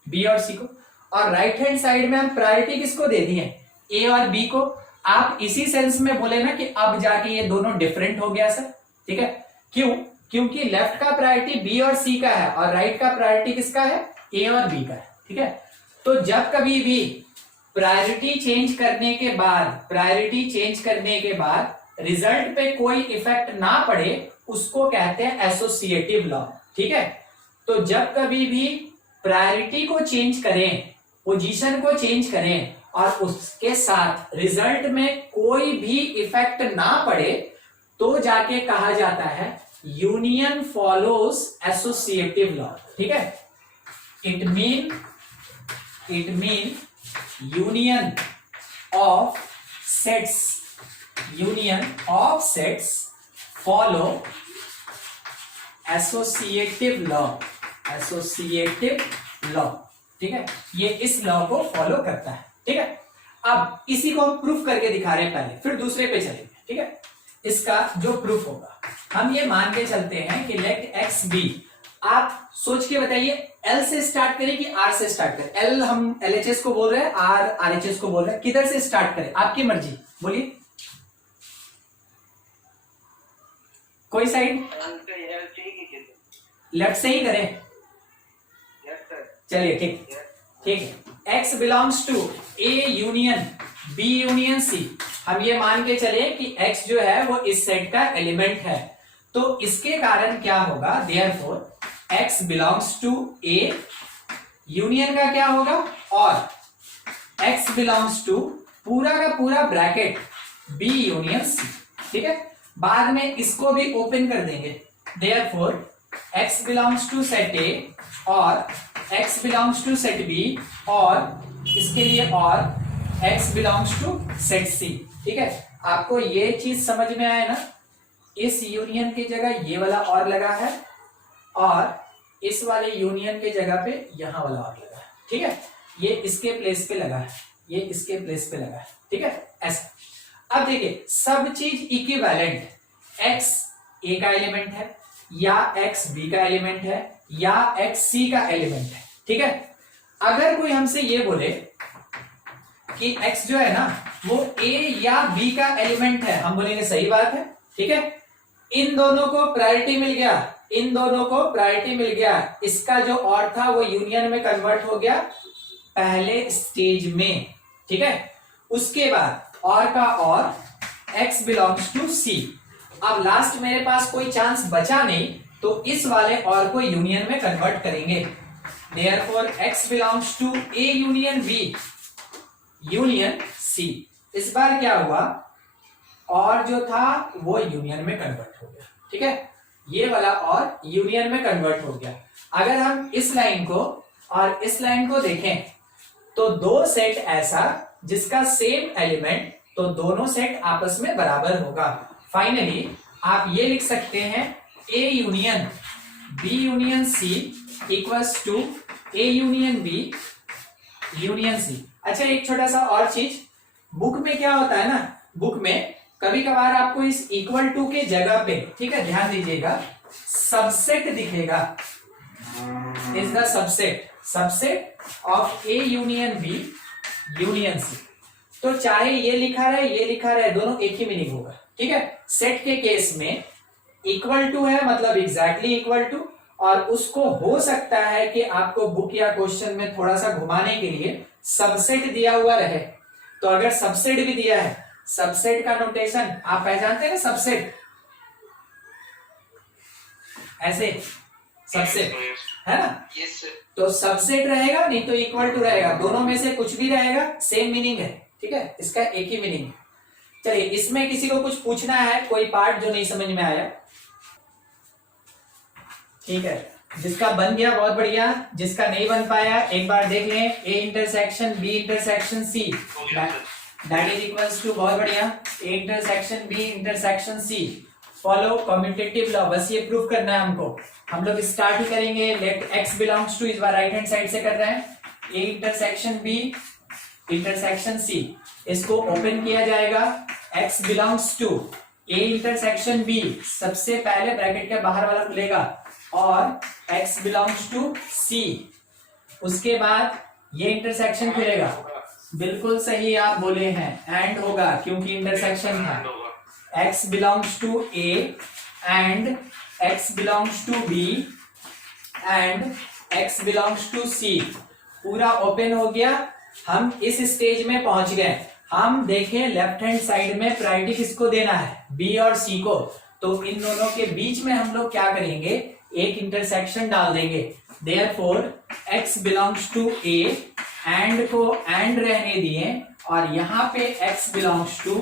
बी और सी को। और राइट हैंड साइड में हम प्रायोरिटी किसको दे दिए? ए और बी को। आप इसी सेंस में बोले ना कि अब जाके ये दोनों डिफरेंट हो गया सर, ठीक है। क्यों? क्योंकि लेफ्ट का प्रायोरिटी बी और सी का है और राइट का प्रायोरिटी किसका है? ए और बी का है, ठीक है। तो जब कभी भी प्रायोरिटी चेंज करने के बाद रिजल्ट पे कोई इफेक्ट ना पड़े, उसको कहते हैं एसोसिएटिव लॉ, ठीक है। तो जब कभी भी प्रायोरिटी को चेंज करें, पोजीशन को चेंज करें और उसके साथ रिजल्ट में कोई भी इफेक्ट ना पड़े, तो जाके कहा जाता है यूनियन फॉलोज एसोसिएटिव लॉ, ठीक है। It mean union of sets follow associative law, ठीक है। ये इस लॉ को फॉलो करता है, ठीक है। अब इसी को हम प्रूफ करके दिखा रहे हैं पहले, फिर दूसरे पे चलेंगे, ठीक है। इसका जो प्रूफ होगा, हम ये मान के चलते हैं कि लेट एक्स बी। आप सोच के बताइए, एल से स्टार्ट करें कि आर से स्टार्ट करें? एल हम एलएचएस को बोल रहे हैं, आर आरएचएस को बोल रहे हैं, किधर से स्टार्ट करें? आपकी मर्जी, बोलिए। कोई साइड? लेफ्ट से ही करें? चलिए ठीक है। x belongs to A union B union C. हम ये मान के चले कि x जो है वो इस सेट का एलिमेंट है, तो इसके कारण क्या होगा? Therefore x belongs to A union का क्या होगा? और x बिलोंग्स टू पूरा का पूरा ब्रैकेट b यूनियन c, ठीक है। बाद में इसको भी ओपन कर देंगे। Therefore x belongs to set A और x belongs to set b और इसके लिए और x belongs to set c, ठीक है। आपको ये चीज समझ में आया ना? इस यूनियन की जगह ये वाला और लगा है और इस वाले यूनियन के जगह पे यहां वाला और लगा है, ठीक है। ये इसके प्लेस पे लगा है, ये इसके प्लेस पे लगा है, ठीक है, ऐसा। अब देखिए, सब चीज इक्विवेलेंट, x a का एलिमेंट है या x b का एलिमेंट है या x c का एलिमेंट है, ठीक है। अगर कोई हमसे ये बोले कि x जो है ना वो a या b का एलिमेंट है, हम बोलेंगे सही बात है, ठीक है। इन दोनों को प्रायोरिटी मिल गया, इन दोनों को प्रायोरिटी मिल गया, इसका जो और था वो यूनियन में कन्वर्ट हो गया पहले स्टेज में, ठीक है। उसके बाद और का और x बिलोंग्स टू c। अब लास्ट मेरे पास कोई चांस बचा नहीं, तो इस वाले और को यूनियन में कन्वर्ट करेंगे। Therefore x belongs to a union b union c। इस बार क्या हुआ? और जो था वो यूनियन में कन्वर्ट हो गया, ठीक है। ये वाला और यूनियन में कन्वर्ट हो गया। अगर हम इस लाइन को और इस लाइन को देखें तो दो सेट ऐसा जिसका सेम एलिमेंट, तो दोनों सेट आपस में बराबर होगा। फाइनली आप ये लिख सकते हैं A union B union C equals to A union B union C। अच्छा, एक छोटा सा और चीज, बुक में क्या होता है ना, बुक में कभी कभार आपको इस इक्वल टू के जगह पे, ठीक है, ध्यान दीजिएगा, सबसेट दिखेगा, is the subset of A union B union C. तो चाहे ये लिखा रहे ये लिखा रहे, दोनों एक ही मीनिंग होगा, ठीक है। सेट के केस में इक्वल टू है मतलब एग्जैक्टली इक्वल टू, और उसको हो सकता है कि आपको बुक या क्वेश्चन में थोड़ा सा घुमाने के लिए सबसेट दिया हुआ रहे। तो अगर सबसेट भी दिया है, सबसेट का नोटेशन आप पहचानते हैं ना, सबसेट ऐसे सबसेट है ना, यस सर। तो सबसेट रहेगा नहीं तो इक्वल टू रहेगा, दोनों में से कुछ भी रहेगा सेम मीनिंग है, ठीक है, इसका एक ही मीनिंग है। चलिए इसमें किसी को कुछ पूछना है, कोई पार्ट जो नहीं समझ में आया, ठीक है, जिसका बन गया बहुत बढ़िया, जिसका नहीं बन पाया एक बार देख लें, A intersection B intersection C that is equals to, बहुत बढ़िया, A intersection B intersection C, follow commutative law, बस ये प्रूव करना है हमको। हम लोग स्टार्ट ही करेंगे, लेट एक्स बिलोंग्स टू, इस बार राइट हैंड साइड से कर रहे हैं, A intersection B intersection C, इसको ओपन किया जाएगा, x belongs to A intersection B, सबसे पहले ब्रैकेट के बाहर वाला खुलेगा, और x बिलोंग्स टू c, उसके बाद ये इंटरसेक्शन खुलेगा, बिल्कुल सही आप बोले हैं, एंड होगा क्योंकि इंटरसेक्शन था, x belongs to a and x belongs to b and x belongs to c, पूरा ओपन हो गया। हम इस स्टेज में पहुंच गए, हम देखें लेफ्ट हैंड साइड में प्रायोरिटी किसको देना है, b और c को, तो इन दोनों के बीच में हम लोग क्या करेंगे, एक इंटरसेक्शन डाल देंगे, therefore x belongs to a, and को एंड रहने दिए, और यहाँ पे x belongs to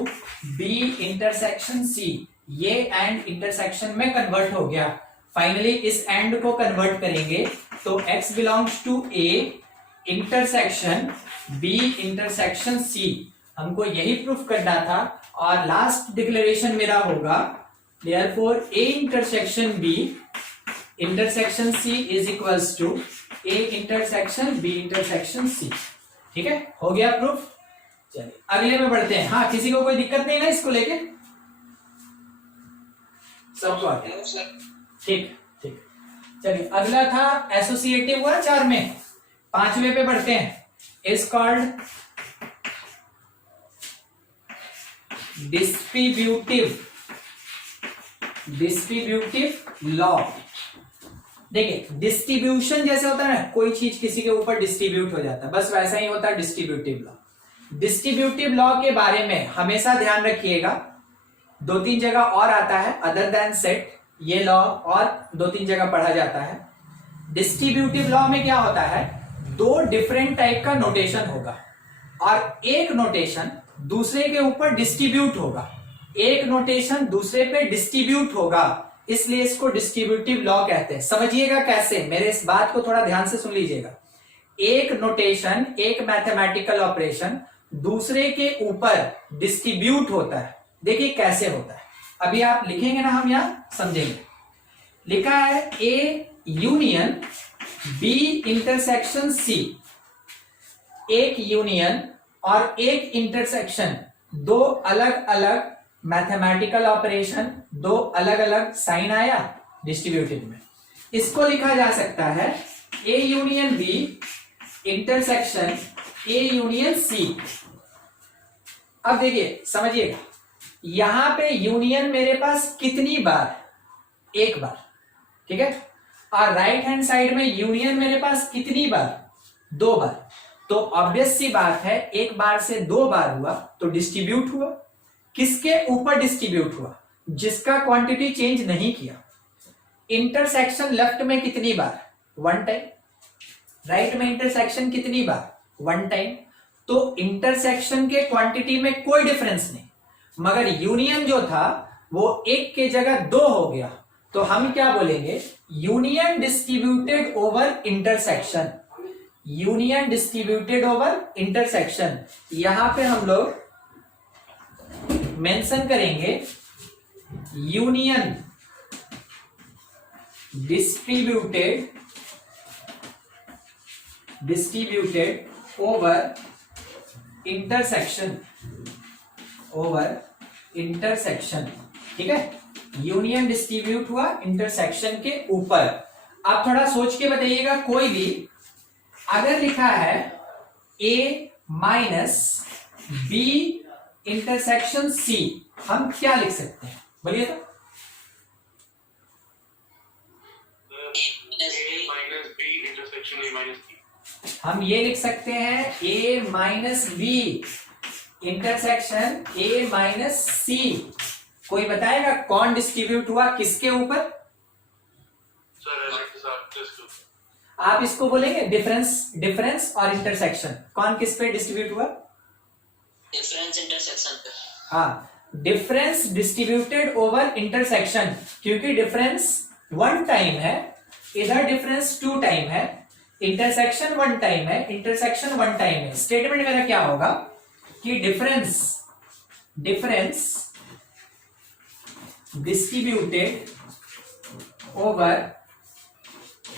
b intersection c, ये एंड इंटरसेक्शन में कन्वर्ट हो गया। फाइनली इस एंड को कन्वर्ट करेंगे तो x belongs to a intersection b intersection c, हमको यही प्रूफ करना था, और लास्ट डिक्लेरेशन मेरा होगा therefore a intersection b intersection C is equals to A intersection B intersection C, ठीक है, हो गया प्रूफ। चलिए अगले में बढ़ते हैं। हाँ, किसी को कोई दिक्कत नहीं ना इसको लेके, सबको आता है, ठीक ठीक। चलिए अगला था एसोसिएटिव हुआ 4 में, 5वें पे बढ़ते हैं, इज कॉल्ड डिस्ट्रीब्यूटिव लॉ। देखिए डिस्ट्रीब्यूशन जैसे होता है ना, कोई चीज किसी के ऊपर डिस्ट्रीब्यूट हो जाता है, बस वैसा ही होता है डिस्ट्रीब्यूटिव लॉ। डिस्ट्रीब्यूटिव लॉ के बारे में हमेशा ध्यान रखिएगा, 2-3 जगह और आता है अदर देन सेट, ये लॉ और 2-3 जगह पढ़ा जाता है। डिस्ट्रीब्यूटिव लॉ में क्या होता है, 2 डिफरेंट टाइप का नोटेशन होगा, और एक नोटेशन दूसरे के ऊपर डिस्ट्रीब्यूट होगा, एक नोटेशन दूसरे पे डिस्ट्रीब्यूट होगा, इसलिए इसको डिस्ट्रीब्यूटिव लॉ कहते हैं। समझिएगा कैसे, मेरे इस बात को थोड़ा ध्यान से सुन लीजिएगा। एक नोटेशन, एक मैथमेटिकल ऑपरेशन दूसरे के ऊपर डिस्ट्रीब्यूट होता है, देखिए कैसे होता है, अभी आप लिखेंगे ना, हम यहां समझेंगे। लिखा है A union B intersection C, एक यूनियन और एक इंटरसेक्शन, 2 अलग अलग मैथमेटिकल ऑपरेशन, 2 अलग अलग साइन आया डिस्ट्रीब्यूटिव में, इसको लिखा जा सकता है A union B intersection A union C. अब देखिए समझिएगा, यहां पे यूनियन मेरे पास कितनी बार, एक बार, ठीक है, और राइट हैंड साइड में यूनियन मेरे पास कितनी बार, 2 बार, तो ऑब्वियस सी बात है, एक बार से 2 बार हुआ तो डिस्ट्रीब्यूट हुआ। किसके ऊपर डिस्ट्रीब्यूट हुआ, जिसका क्वांटिटी चेंज नहीं किया। इंटरसेक्शन लेफ्ट में कितनी बार, 1 टाइम, राइट में इंटरसेक्शन कितनी बार, 1 टाइम, तो इंटरसेक्शन के क्वांटिटी में कोई डिफरेंस नहीं, मगर यूनियन जो था वो 1 के जगह 2 हो गया, तो हम क्या बोलेंगे, union distributed over intersection, union distributed over intersection. यहां पे हम लोग मेंशन करेंगे यूनियन डिस्ट्रीब्यूटेड ओवर इंटरसेक्शन, ठीक है। यूनियन डिस्ट्रीब्यूट हुआ इंटरसेक्शन के ऊपर। आप थोड़ा सोच के बताइएगा, कोई भी अगर लिखा है ए माइनस बी इंटरसेक्शन सी, हम क्या लिख सकते हैं बोलिए तो? हम ये लिख सकते हैं A minus B intersection A minus C. कोई बताएगा कौन डिस्ट्रीब्यूट हुआ किसके ऊपर? आप इसको बोलेंगे डिफरेंस और इंटरसेक्शन, कौन किस पे डिस्ट्रीब्यूट हुआ? डिफरेंस इंटरसेक्शन पे। हाँ, डिफरेंस डिस्ट्रीब्यूटेड ओवर इंटरसेक्शन, क्योंकि डिफरेंस वन टाइम है, इधर डिफरेंस टू टाइम है, इंटरसेक्शन वन टाइम है, इंटरसेक्शन वन टाइम है। स्टेटमेंट मेरा क्या होगा कि डिफरेंस डिस्ट्रीब्यूटेड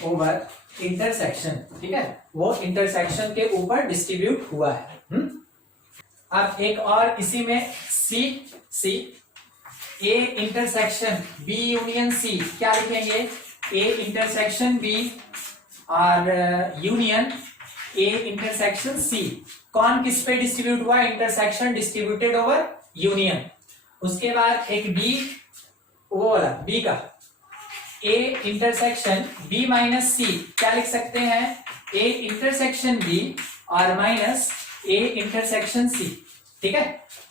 ओवर इंटरसेक्शन, ठीक है, वो इंटरसेक्शन के ऊपर डिस्ट्रीब्यूट हुआ है। अब एक और इसी में C A intersection B union C, क्या लिखेंगे? ए इंटरसेक्शन बी और यूनियन ए इंटरसेक्शन सी। कौन किस पे डिस्ट्रीब्यूट हुआ? Intersection distributed over union. उसके बाद एक बी, वो वाला बी का A intersection B minus C, क्या लिख सकते हैं? ए इंटरसेक्शन बी और माइनस ए इंटरसेक्शन सी, ठीक है।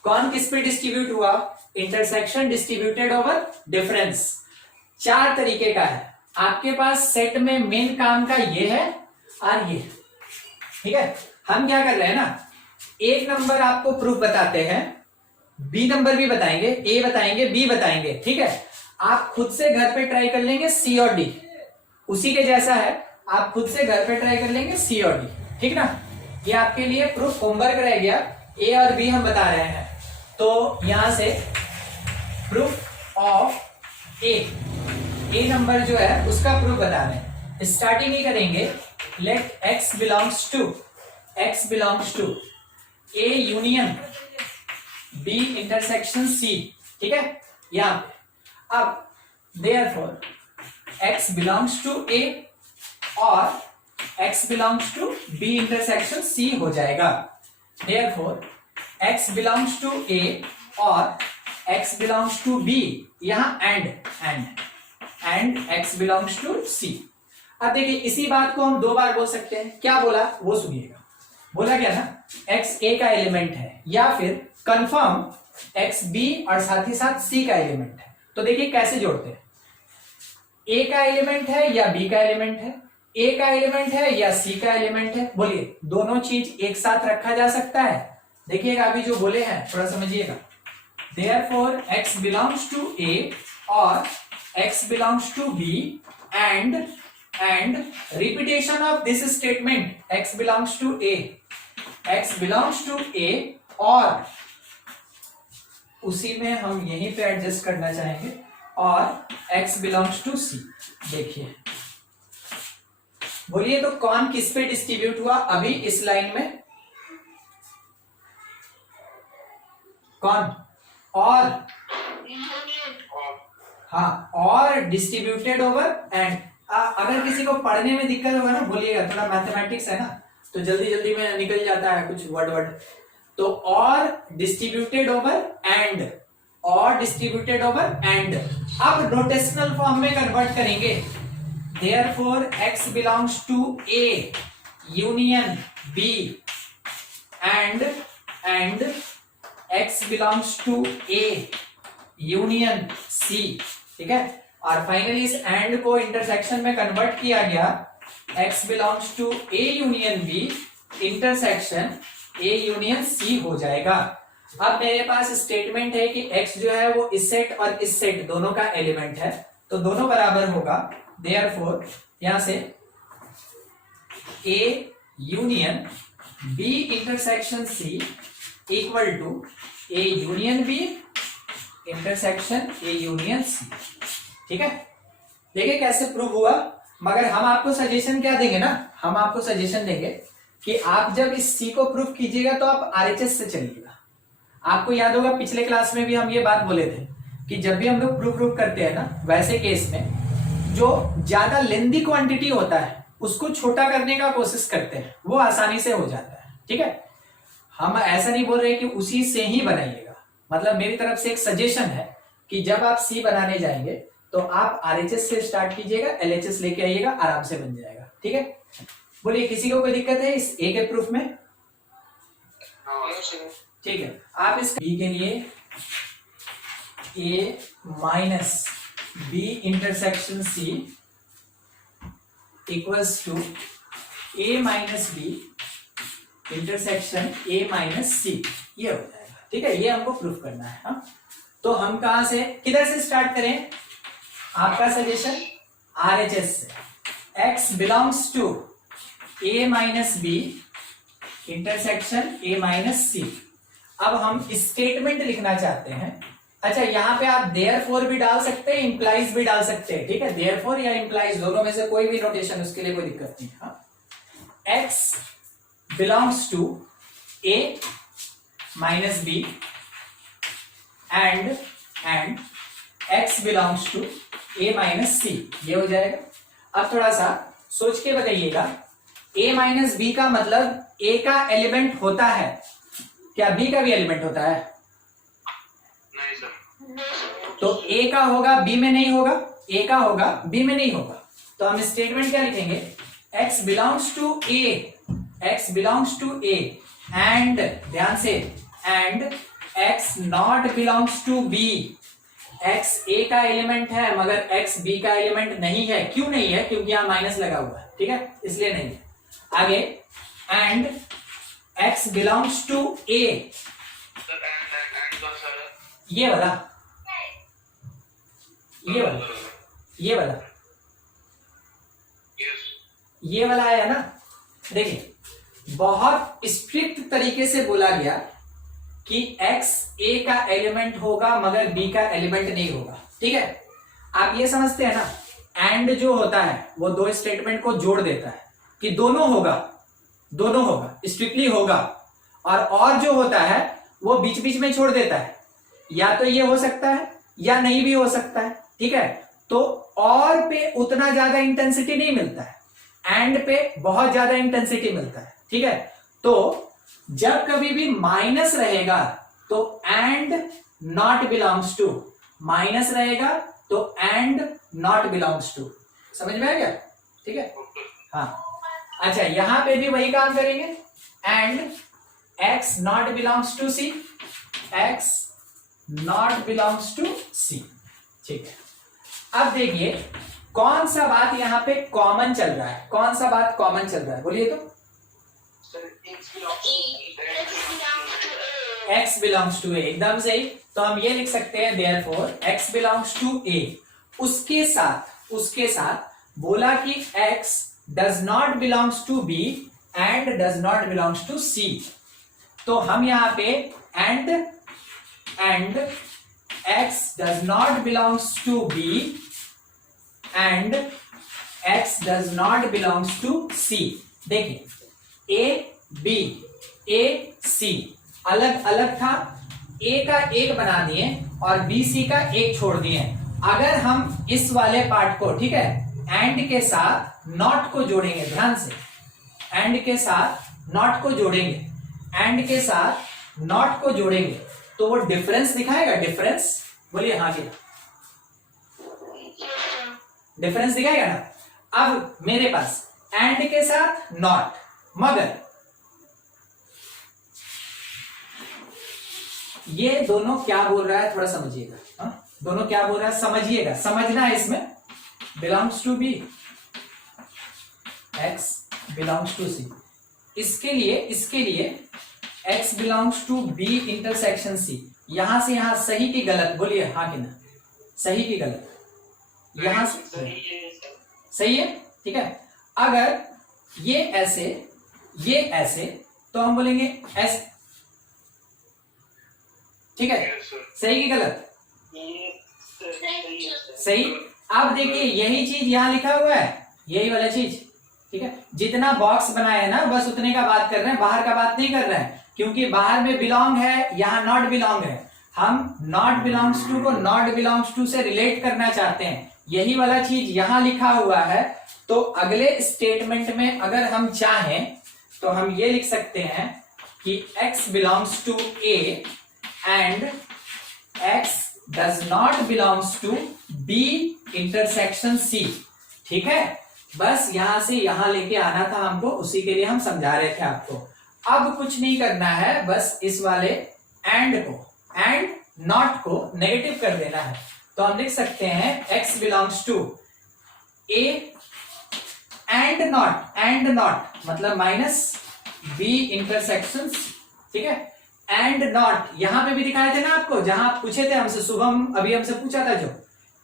कौन किस पे डिस्ट्रीब्यूट हुआ? Intersection distributed over difference. 4 तरीके का है आपके पास सेट में, मेन काम का ये है और ये, ठीक है। हम क्या कर रहे हैं ना, एक नंबर आपको प्रूफ बताते हैं, बी नंबर भी बताएंगे, ए बताएंगे, बी बताएंगे, ठीक है। आप खुद से घर पे ट्राई कर लेंगे सी और डी, उसी के जैसा है, आप खुद से घर पे ट्राई कर लेंगे सी और डी, ठीक ना। ये आपके लिए प्रूफ होमवर्क रह गया, ए और बी हम बता रहे हैं। तो यहां से प्रूफ ऑफ ए नंबर जो है उसका प्रूफ बता रहे हैं। स्टार्टिंग ही करेंगे, let x belongs to A union B intersection C, ठीक है। यहां पे अब therefore x belongs to A और x belongs to B intersection C हो जाएगा। Therefore x belongs to A और x बिलोंग्स टू बी, यहां and x belongs to C. अब देखिए इसी बात को हम 2 बार बोल सकते हैं। क्या बोला वो सुनिएगा। बोला क्या ना, x a का एलिमेंट है, या फिर कंफर्म x b और साथ ही साथ c का एलिमेंट है। तो देखिए कैसे जोड़ते हैं, a का एलिमेंट है या b का एलिमेंट है, a का एलिमेंट है या c का एलिमेंट है। बोलिए दोनों चीज एक साथ रखा जा सकता है? देखिएगा अभी जो बोले हैं थोड़ा समझिएगा। Therefore x belongs to a और x belongs to b and repetition of this statement, x belongs to a और उसी में हम यहीं पे एडजस्ट करना चाहेंगे और x belongs to c। देखिए बोलिए तो कौन किस पे डिस्ट्रीब्यूट हुआ अभी इस लाइन में? कौन? और हाँ, और डिस्ट्रीब्यूटेड ओवर एंड। अगर किसी को पढ़ने में दिक्कत होगा ना बोलिएगा, थोड़ा मैथमेटिक्स है ना तो जल्दी जल्दी में निकल जाता है कुछ वर्ड। तो और डिस्ट्रीब्यूटेड ओवर एंड, और डिस्ट्रीब्यूटेड ओवर एंड। अब रोटेशनल फॉर्म में कन्वर्ट करेंगे। Therefore x belongs to a union b and x belongs to a union c, ठीक है। और फाइनली इस एंड को इंटरसेक्शन में कन्वर्ट किया गया, x belongs to a union b intersection a union c हो जाएगा। अब मेरे पास स्टेटमेंट है कि x जो है वो इस सेट और इस सेट दोनों का एलिमेंट है, तो दोनों बराबर होगा। देयरफॉर यहां से a union b intersection c equal to a union b intersection a union c, ठीक है। देखिए कैसे प्रूव हुआ। मगर हम आपको सजेशन क्या देंगे ना, हम आपको सजेशन देंगे कि आप जब इस C को प्रूव कीजिएगा तो आप RHS से चलिएगा। आपको याद होगा पिछले क्लास में भी हम ये बात बोले थे कि जब भी हम लोग प्रूफ करते हैं ना, वैसे केस में जो ज्यादा लेंदी क्वांटिटी होता है उसको छोटा करने का कोशिश करते हैं, वो आसानी से हो जाता है। ठीक है, हम ऐसा नहीं बोल रहे कि उसी से ही बनाइएगा, मतलब मेरी तरफ से एक सजेशन है कि जब आप सी बनाने जाएंगे तो आप आरएचएस से स्टार्ट कीजिएगा, एलएचएस लेके आइएगा, आराम से बन जाएगा। ठीक है, बोलिए किसी को कोई दिक्कत है इस ए के प्रूफ में? ठीक है, आप इस बी के लिए A minus B intersection C equals to A minus B intersection A minus C, ये हो जाएगा। ठीक है, ये हमको प्रूफ करना है। हाँ, तो हम कहां से किधर से स्टार्ट करें? आपका सजेशन आरएचएस से। x belongs to a minus B intersection a minus C. अब हम स्टेटमेंट लिखना चाहते हैं। अच्छा, यहाँ पे आप देयरफॉर भी डाल सकते हैं, इंप्लाइज भी डाल सकते हैं। ठीक है, देयरफॉर या इंप्लाइज दोनों में से कोई भी नोटेशन, उसके लिए कोई दिक्कत नहीं। हाँ, x belongs to a minus B and x belongs to a minus C, ये हो जाएगा। अब थोड़ा सा सोच के बताइएगा, a माइनस बी का मतलब a का एलिमेंट होता है क्या b का भी एलिमेंट होता है? नहीं सर। तो a का होगा b में नहीं होगा, a का होगा b में नहीं होगा। तो हम स्टेटमेंट क्या लिखेंगे? x belongs to a and, ध्यान से, and x not belongs to b। x a का एलिमेंट है मगर x b का एलिमेंट नहीं है। क्यों नहीं है? क्योंकि यहां माइनस लगा हुआ है। ठीक है, इसलिए नहीं है। आगे, and x belongs to a, sir and कौन सा है? ये वाला, ये वाला यस। ये वाला आया ना। देखिए, बहुत स्ट्रिक्ट तरीके से बोला गया कि x a का एलिमेंट होगा मगर b का एलिमेंट नहीं होगा। ठीक है, आप ये समझते हैं ना, एंड जो होता है वो दो स्टेटमेंट को जोड़ देता है कि दोनों होगा, स्ट्रिक्टली होगा। और जो होता है वो बीच बीच में छोड़ देता है, या तो ये हो सकता है या नहीं भी हो सकता है। ठीक है, तो और पे उतना ज्यादा इंटेंसिटी नहीं मिलता है, एंड पे बहुत ज्यादा इंटेंसिटी मिलता है। ठीक है, तो जब कभी भी माइनस रहेगा तो and not belongs to, minus रहेगा तो एंड नॉट बिलोंग्स टू। समझ में आ गया? ठीक है, हाँ। अच्छा, यहां पे भी वही काम करेंगे, and x not belongs to c, x not belongs to c। ठीक है, अब देखिए कौन सा बात यहां पे कॉमन चल रहा है, कौन सा बात कॉमन चल रहा है, बोलिए तो। x बिलोंग्स टू a, एकदम सही। तो हम ये लिख सकते हैं therefore x belongs to a। उसके साथ बोला कि x does not belongs to b and does not belongs to c। तो हम यहां पे and x does not belongs to b and x does not belongs to c। देखिए, a b a c अलग अलग था, a का एक बना दिए और b c का एक छोड़ दिए। अगर हम इस वाले पार्ट को, ठीक है, एंड के साथ नॉट को जोड़ेंगे, ध्यान से, एंड के साथ नॉट को जोड़ेंगे, एंड के साथ नॉट को जोड़ेंगे तो वो डिफरेंस दिखाएगा। डिफरेंस बोलिए, हाँ जी, डिफरेंस दिखाएगा ना। अब मेरे पास एंड के साथ नॉट, मगर ये दोनों क्या बोल रहा है थोड़ा समझिएगा। हाँ, दोनों क्या बोल रहा है समझिएगा, समझना है इसमें। Belongs to B, x belongs to c। इसके लिए x belongs to b intersection c। यहां से यहां सही की गलत, बोलिए हाँ कि ना, सही की गलत, यहां से सही है। ठीक है, अगर ये ऐसे तो हम बोलेंगे s। ठीक है, सही की गलत, सही। अब देखिए यही चीज यहां लिखा हुआ है, यही वाला चीज। ठीक है, जितना बॉक्स बनाया है ना बस उतने का बात कर रहे हैं, बाहर का बात नहीं कर रहे हैं, क्योंकि बाहर में बिलोंग है, यहां नॉट बिलोंग है। हम नॉट बिलोंग्स टू को नॉट बिलोंग्स टू से रिलेट करना चाहते हैं, यही वाला चीज यहां लिखा हुआ है। तो अगले स्टेटमेंट में अगर हम चाहें तो हम ये लिख सकते हैं कि x belongs to a and x does not belongs to b intersection c। ठीक है, बस यहां से यहां लेके आना था हमको, उसी के लिए हम समझा रहे थे आपको। अब कुछ नहीं करना है, बस इस वाले एंड को, एंड नॉट को नेगेटिव कर देना है। तो हम लिख सकते हैं x belongs to a and not मतलब माइनस b इंटरसेक्शन। ठीक है, एंड नॉट यहां पे भी दिखाए थे ना आपको, जहां आप पूछे थे हमसे, शुभम अभी हमसे पूछा था जो,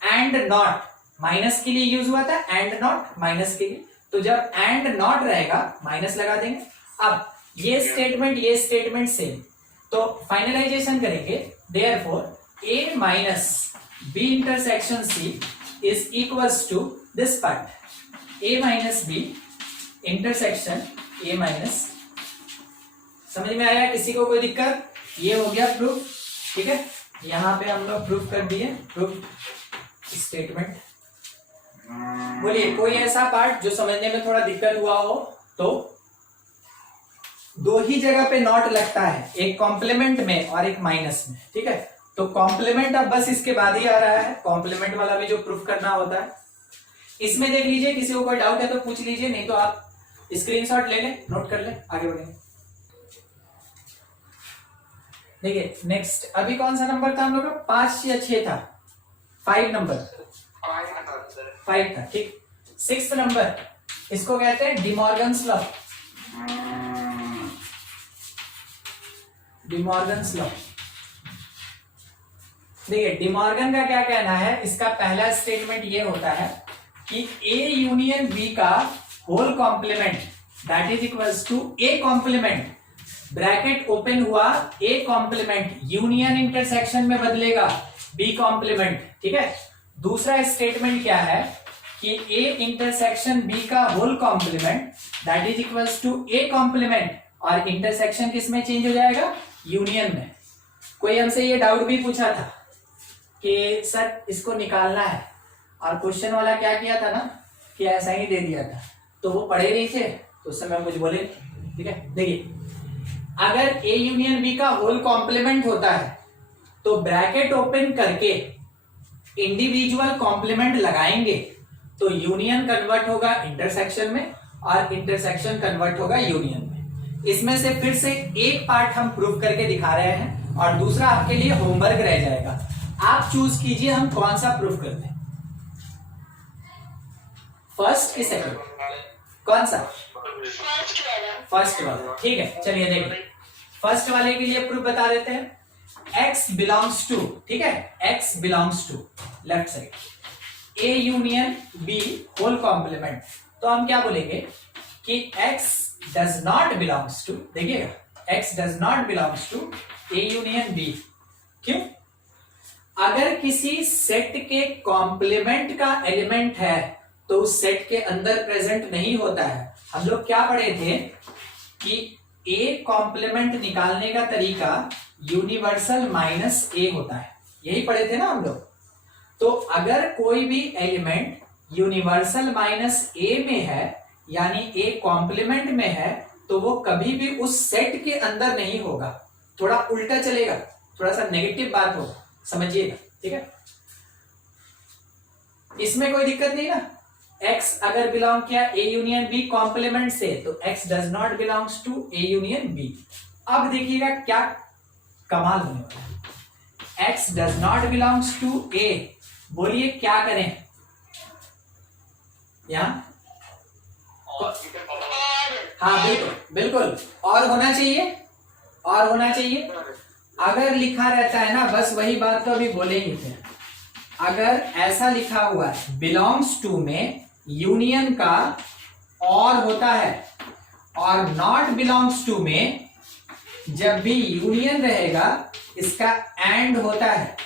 एंड नॉट माइनस के लिए यूज हुआ था, एंड नॉट माइनस के लिए। तो जब एंड नॉट रहेगा माइनस लगा देंगे। अब ये स्टेटमेंट सेम, तो फाइनलाइजेशन करेंगे। Therefore a minus b intersection c is equals to this part a minus b intersection a minus. समझ में आया किसी को कोई दिक्कत? ये हो गया प्रूफ। ठीक है, यहां पे हम लोग प्रूफ कर दिए, प्रूफ स्टेटमेंट। बोलिए कोई ऐसा पार्ट जो समझने में थोड़ा दिक्कत हुआ हो तो। दो ही जगह पे नॉट लगता है, एक कॉम्प्लीमेंट में और एक माइनस में। ठीक है, तो कॉम्प्लीमेंट अब बस इसके बाद ही आ रहा है, कॉम्प्लीमेंट वाला भी जो प्रूफ करना होता है। इसमें देख लीजिए, किसी को कोई डाउट है तो पूछ लीजिए, नहीं तो आप स्क्रीनशॉट ले लें, नोट कर लें, आगे बढ़ेंगे। देखिए नेक्स्ट, अभी कौन सा नंबर था हम लोग का? 5 या 6 था? 5 नंबर, 5 था। ठीक, 6th नंबर, इसको कहते हैं डिमॉर्गन्स लॉ। डिमॉर्गन्स लॉ, देखिए डिमॉर्गन का क्या कहना है, इसका पहला स्टेटमेंट ये होता है कि A यूनियन B का whole complement that is equals to A complement, bracket open हुआ, A कॉम्प्लीमेंट यूनियन इंटरसेक्शन में बदलेगा B कॉम्प्लीमेंट। ठीक है, दूसरा स्टेटमेंट क्या है कि A इंटरसेक्शन B का whole complement that is equals to A complement, और इंटरसेक्शन किस में चेंज हो जाएगा? यूनियन में। कोई हमसे ये डाउट भी पूछा था कि सर इसको निकालना है, और क्वेश्चन वाला क्या किया था ना कि ऐसा ही दे दिया था, तो वो पढ़े नहीं थे तो उस समय कुछ बोले। ठीक है, देखिए अगर A यूनियन B का होल कॉम्प्लीमेंट होता है तो ब्रैकेट ओपन करके इंडिविजुअल कॉम्प्लीमेंट लगाएंगे तो यूनियन कन्वर्ट होगा इंटरसेक्शन में, और इंटरसेक्शन कन्वर्ट होगा यूनियन में। इसमें से फिर से एक पार्ट हम प्रूव करके दिखा रहे हैं, और दूसरा आपके लिए होमवर्क रह जाएगा। आप चूज कीजिए हम कौन सा प्रूफ करते हैं, फर्स्ट कि सेकंड, कौन सा? फर्स्ट वाला। ठीक है, चलिए देखिए, फर्स्ट वाले के लिए प्रूफ बता देते हैं। x बिलोंग्स टू, ठीक है, x belongs to left side A union B whole complement. तो हम क्या बोलेंगे कि x does not belongs to, देखिएगा x does not belongs to A union B। क्यों? अगर किसी सेट के कॉम्प्लीमेंट का एलिमेंट है तो उस सेट के अंदर प्रेजेंट नहीं होता है। हम लोग क्या पढ़े थे कि A कॉम्प्लीमेंट निकालने का तरीका यूनिवर्सल माइनस A होता है, यही पढ़े थे ना हम लोग। तो अगर कोई भी एलिमेंट यूनिवर्सल माइनस A में है, यानी A कॉम्प्लीमेंट में है, तो वो कभी भी उस सेट के अंदर नहीं होगा। थोड़ा उल्टा चलेगा, थोड़ा सा नेगेटिव बात होगा, समझिएगा। ठीक है, इसमें कोई दिक्कत नहीं ना। x अगर बिलोंग किया A यूनियन B कॉम्प्लीमेंट से, तो x does not belongs to A union B। अब देखिएगा क्या कमाल होने वाला है। x does not belongs to A, बोलिए क्या करें यहां? हाँ बिल्कुल बिल्कुल, और होना चाहिए, और होना चाहिए। अगर लिखा रहता है ना, बस वही बात तो अभी बोले ही थे, अगर ऐसा लिखा हुआ है बिलोंग्स टू में यूनियन का और होता है, और नॉट बिलोंग्स टू में जब भी यूनियन रहेगा इसका एंड होता है।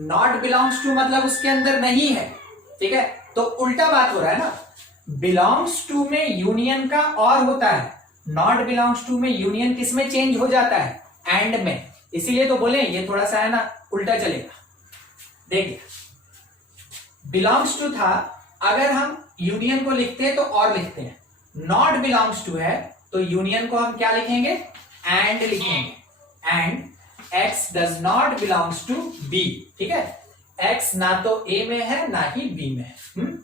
नॉट बिलोंग्स टू मतलब उसके अंदर नहीं है। ठीक है, तो उल्टा बात हो रहा है ना। बिलोंग्स टू में यूनियन का और होता है, नॉट बिलोंग्स टू में यूनियन किस में चेंज हो जाता है? एंड में। इसीलिए तो बोले ये थोड़ा सा है ना उल्टा चलेगा। देखिए बिलोंग्स टू था, अगर हम यूनियन को लिखते हैं तो और लिखते हैं, नॉट बिलोंग्स टू है तो यूनियन को हम क्या लिखेंगे, एंड लिखेंगे, and x does not belongs to b। ठीक है, x ना तो a में है ना ही b में है।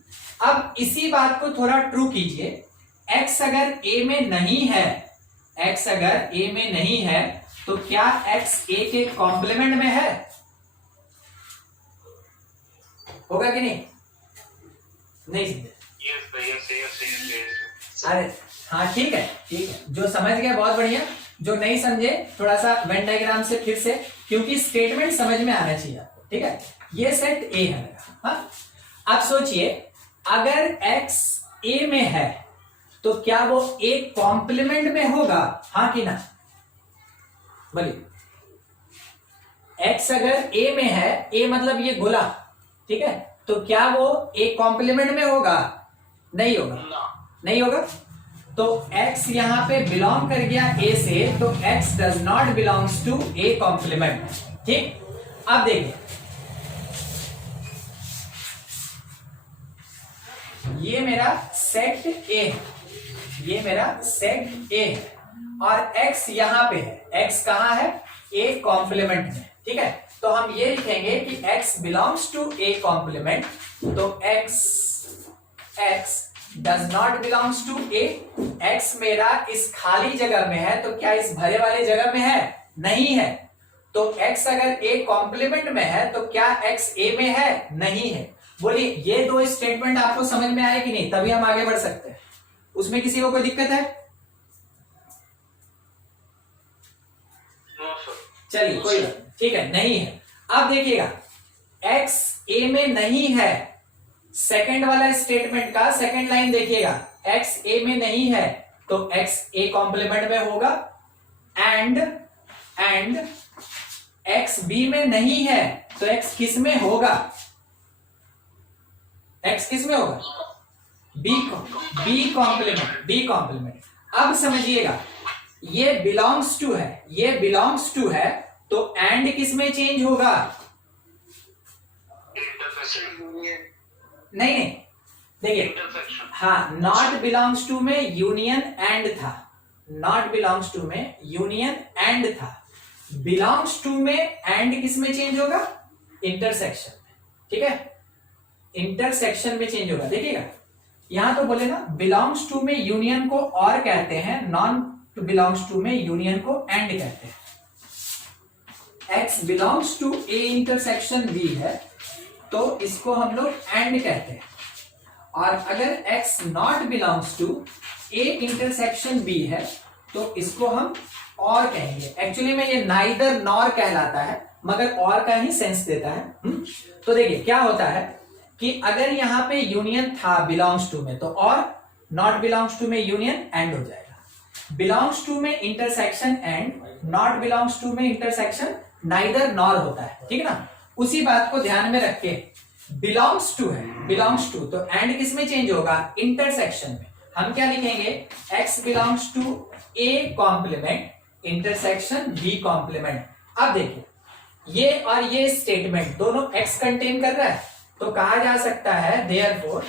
अब इसी बात को थोड़ा ट्रू कीजिए, x अगर a में नहीं है, x अगर a में नहीं है तो क्या x a के कॉम्प्लीमेंट में है, होगा कि नहीं? नहीं अरे हाँ ठीक है, ठीक है, जो समझ गया बहुत बढ़िया, जो नहीं समझे थोड़ा सा वेन डायग्राम से फिर से, क्योंकि स्टेटमेंट समझ में आना चाहिए आपको। ठीक है, ये सेट ए है मेरा। हाँ, अब सोचिए अगर x a में है तो क्या वो a कॉम्प्लीमेंट में होगा, हाँ कि ना? बोलिए, x अगर a में है, a मतलब ये गोला, ठीक है, तो क्या वो a कॉम्प्लीमेंट में होगा? नहीं होगा, नहीं होगा। तो x यहां पे बिलोंग कर गया a से, तो x does not belongs to a complement. ठीक, अब देखिए ये मेरा सेट a है, ये मेरा सेट a है और x यहां पे है, x कहां है? a कॉम्प्लीमेंट में। ठीक है, तो हम ये लिखेंगे कि x belongs to a complement, तो x does not belongs to a, x मेरा इस खाली जगह में है, तो क्या इस भरे वाले जगह में है? नहीं है। तो x अगर a कॉम्प्लीमेंट में है तो क्या x a में है? नहीं है। बोलिए ये दो स्टेटमेंट आपको समझ में आए कि नहीं? तभी हम आगे बढ़ सकते हैं। उसमें किसी को कोई दिक्कत है? चलिए कोई बात नहीं, ठीक है, नहीं है। अब देखिएगा x a में नहीं है, सेकंड वाला स्टेटमेंट का सेकंड लाइन देखिएगा, x a में नहीं है तो x a कॉम्प्लीमेंट में होगा, एंड x b में नहीं है तो x किस में होगा? x किस में होगा? b complement. अब समझिएगा ये बिलोंग्स टू है, ये बिलोंग्स टू है, तो एंड किस में चेंज होगा? नहीं, देखिए, हाँ, नॉट बिलोंग्स टू में यूनियन एंड था, नॉट बिलोंग्स टू में यूनियन एंड था, बिलोंग्स टू में एंड किस में चेंज होगा? इंटरसेक्शन में। ठीक है, इंटरसेक्शन में चेंज होगा। देखिएगा यहां तो बोले ना बिलोंग्स टू में यूनियन को और कहते हैं, नॉन बिलोंग्स टू में यूनियन को एंड कहते हैं। x belongs to a intersection b है तो इसको हम लोग एंड कहते हैं, और अगर x not belongs to a intersection b है तो इसको हम और कहेंगे। एक्चुअली में ये नाइदर नॉर कहलाता है, मगर और का ही सेंस देता है। तो देखिए क्या होता है कि अगर यहां पे यूनियन था बिलोंग्स टू में तो और, नॉट बिलोंग्स टू में यूनियन एंड हो जाएगा, बिलोंग्स टू में intersection and, not belongs to में इंटरसेक्शन नाइदर नॉर होता है। ठीक है ना, उसी बात को ध्यान में रख के बिलोंग्स टू है, बिलोंग्स टू तो एंड किस में चेंज होगा? इंटरसेक्शन में। हम क्या लिखेंगे? x belongs to a complement intersection b complement. अब देखिए ये और ये स्टेटमेंट दोनों x कंटेन कर रहा है, तो कहा जा सकता है therefore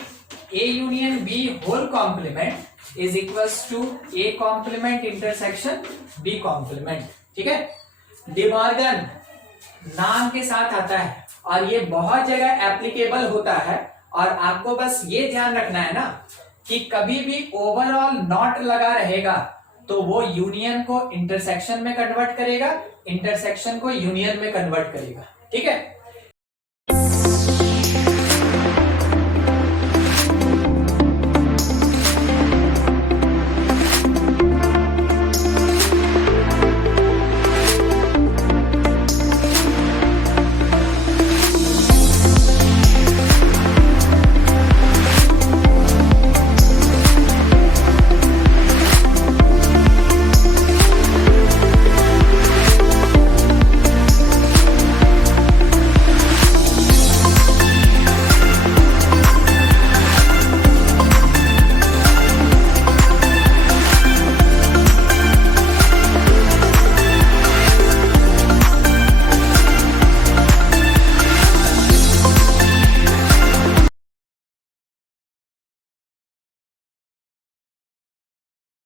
a union b whole complement is equals to a complement intersection b complement. ठीक है, डिमॉर्गन नाम के साथ आता है और ये बहुत जगह एप्लीकेबल होता है, और आपको बस ये ध्यान रखना है ना कि कभी भी ओवरऑल नॉट लगा रहेगा तो वो यूनियन को इंटरसेक्शन में कन्वर्ट करेगा, इंटरसेक्शन को यूनियन में कन्वर्ट करेगा। ठीक है,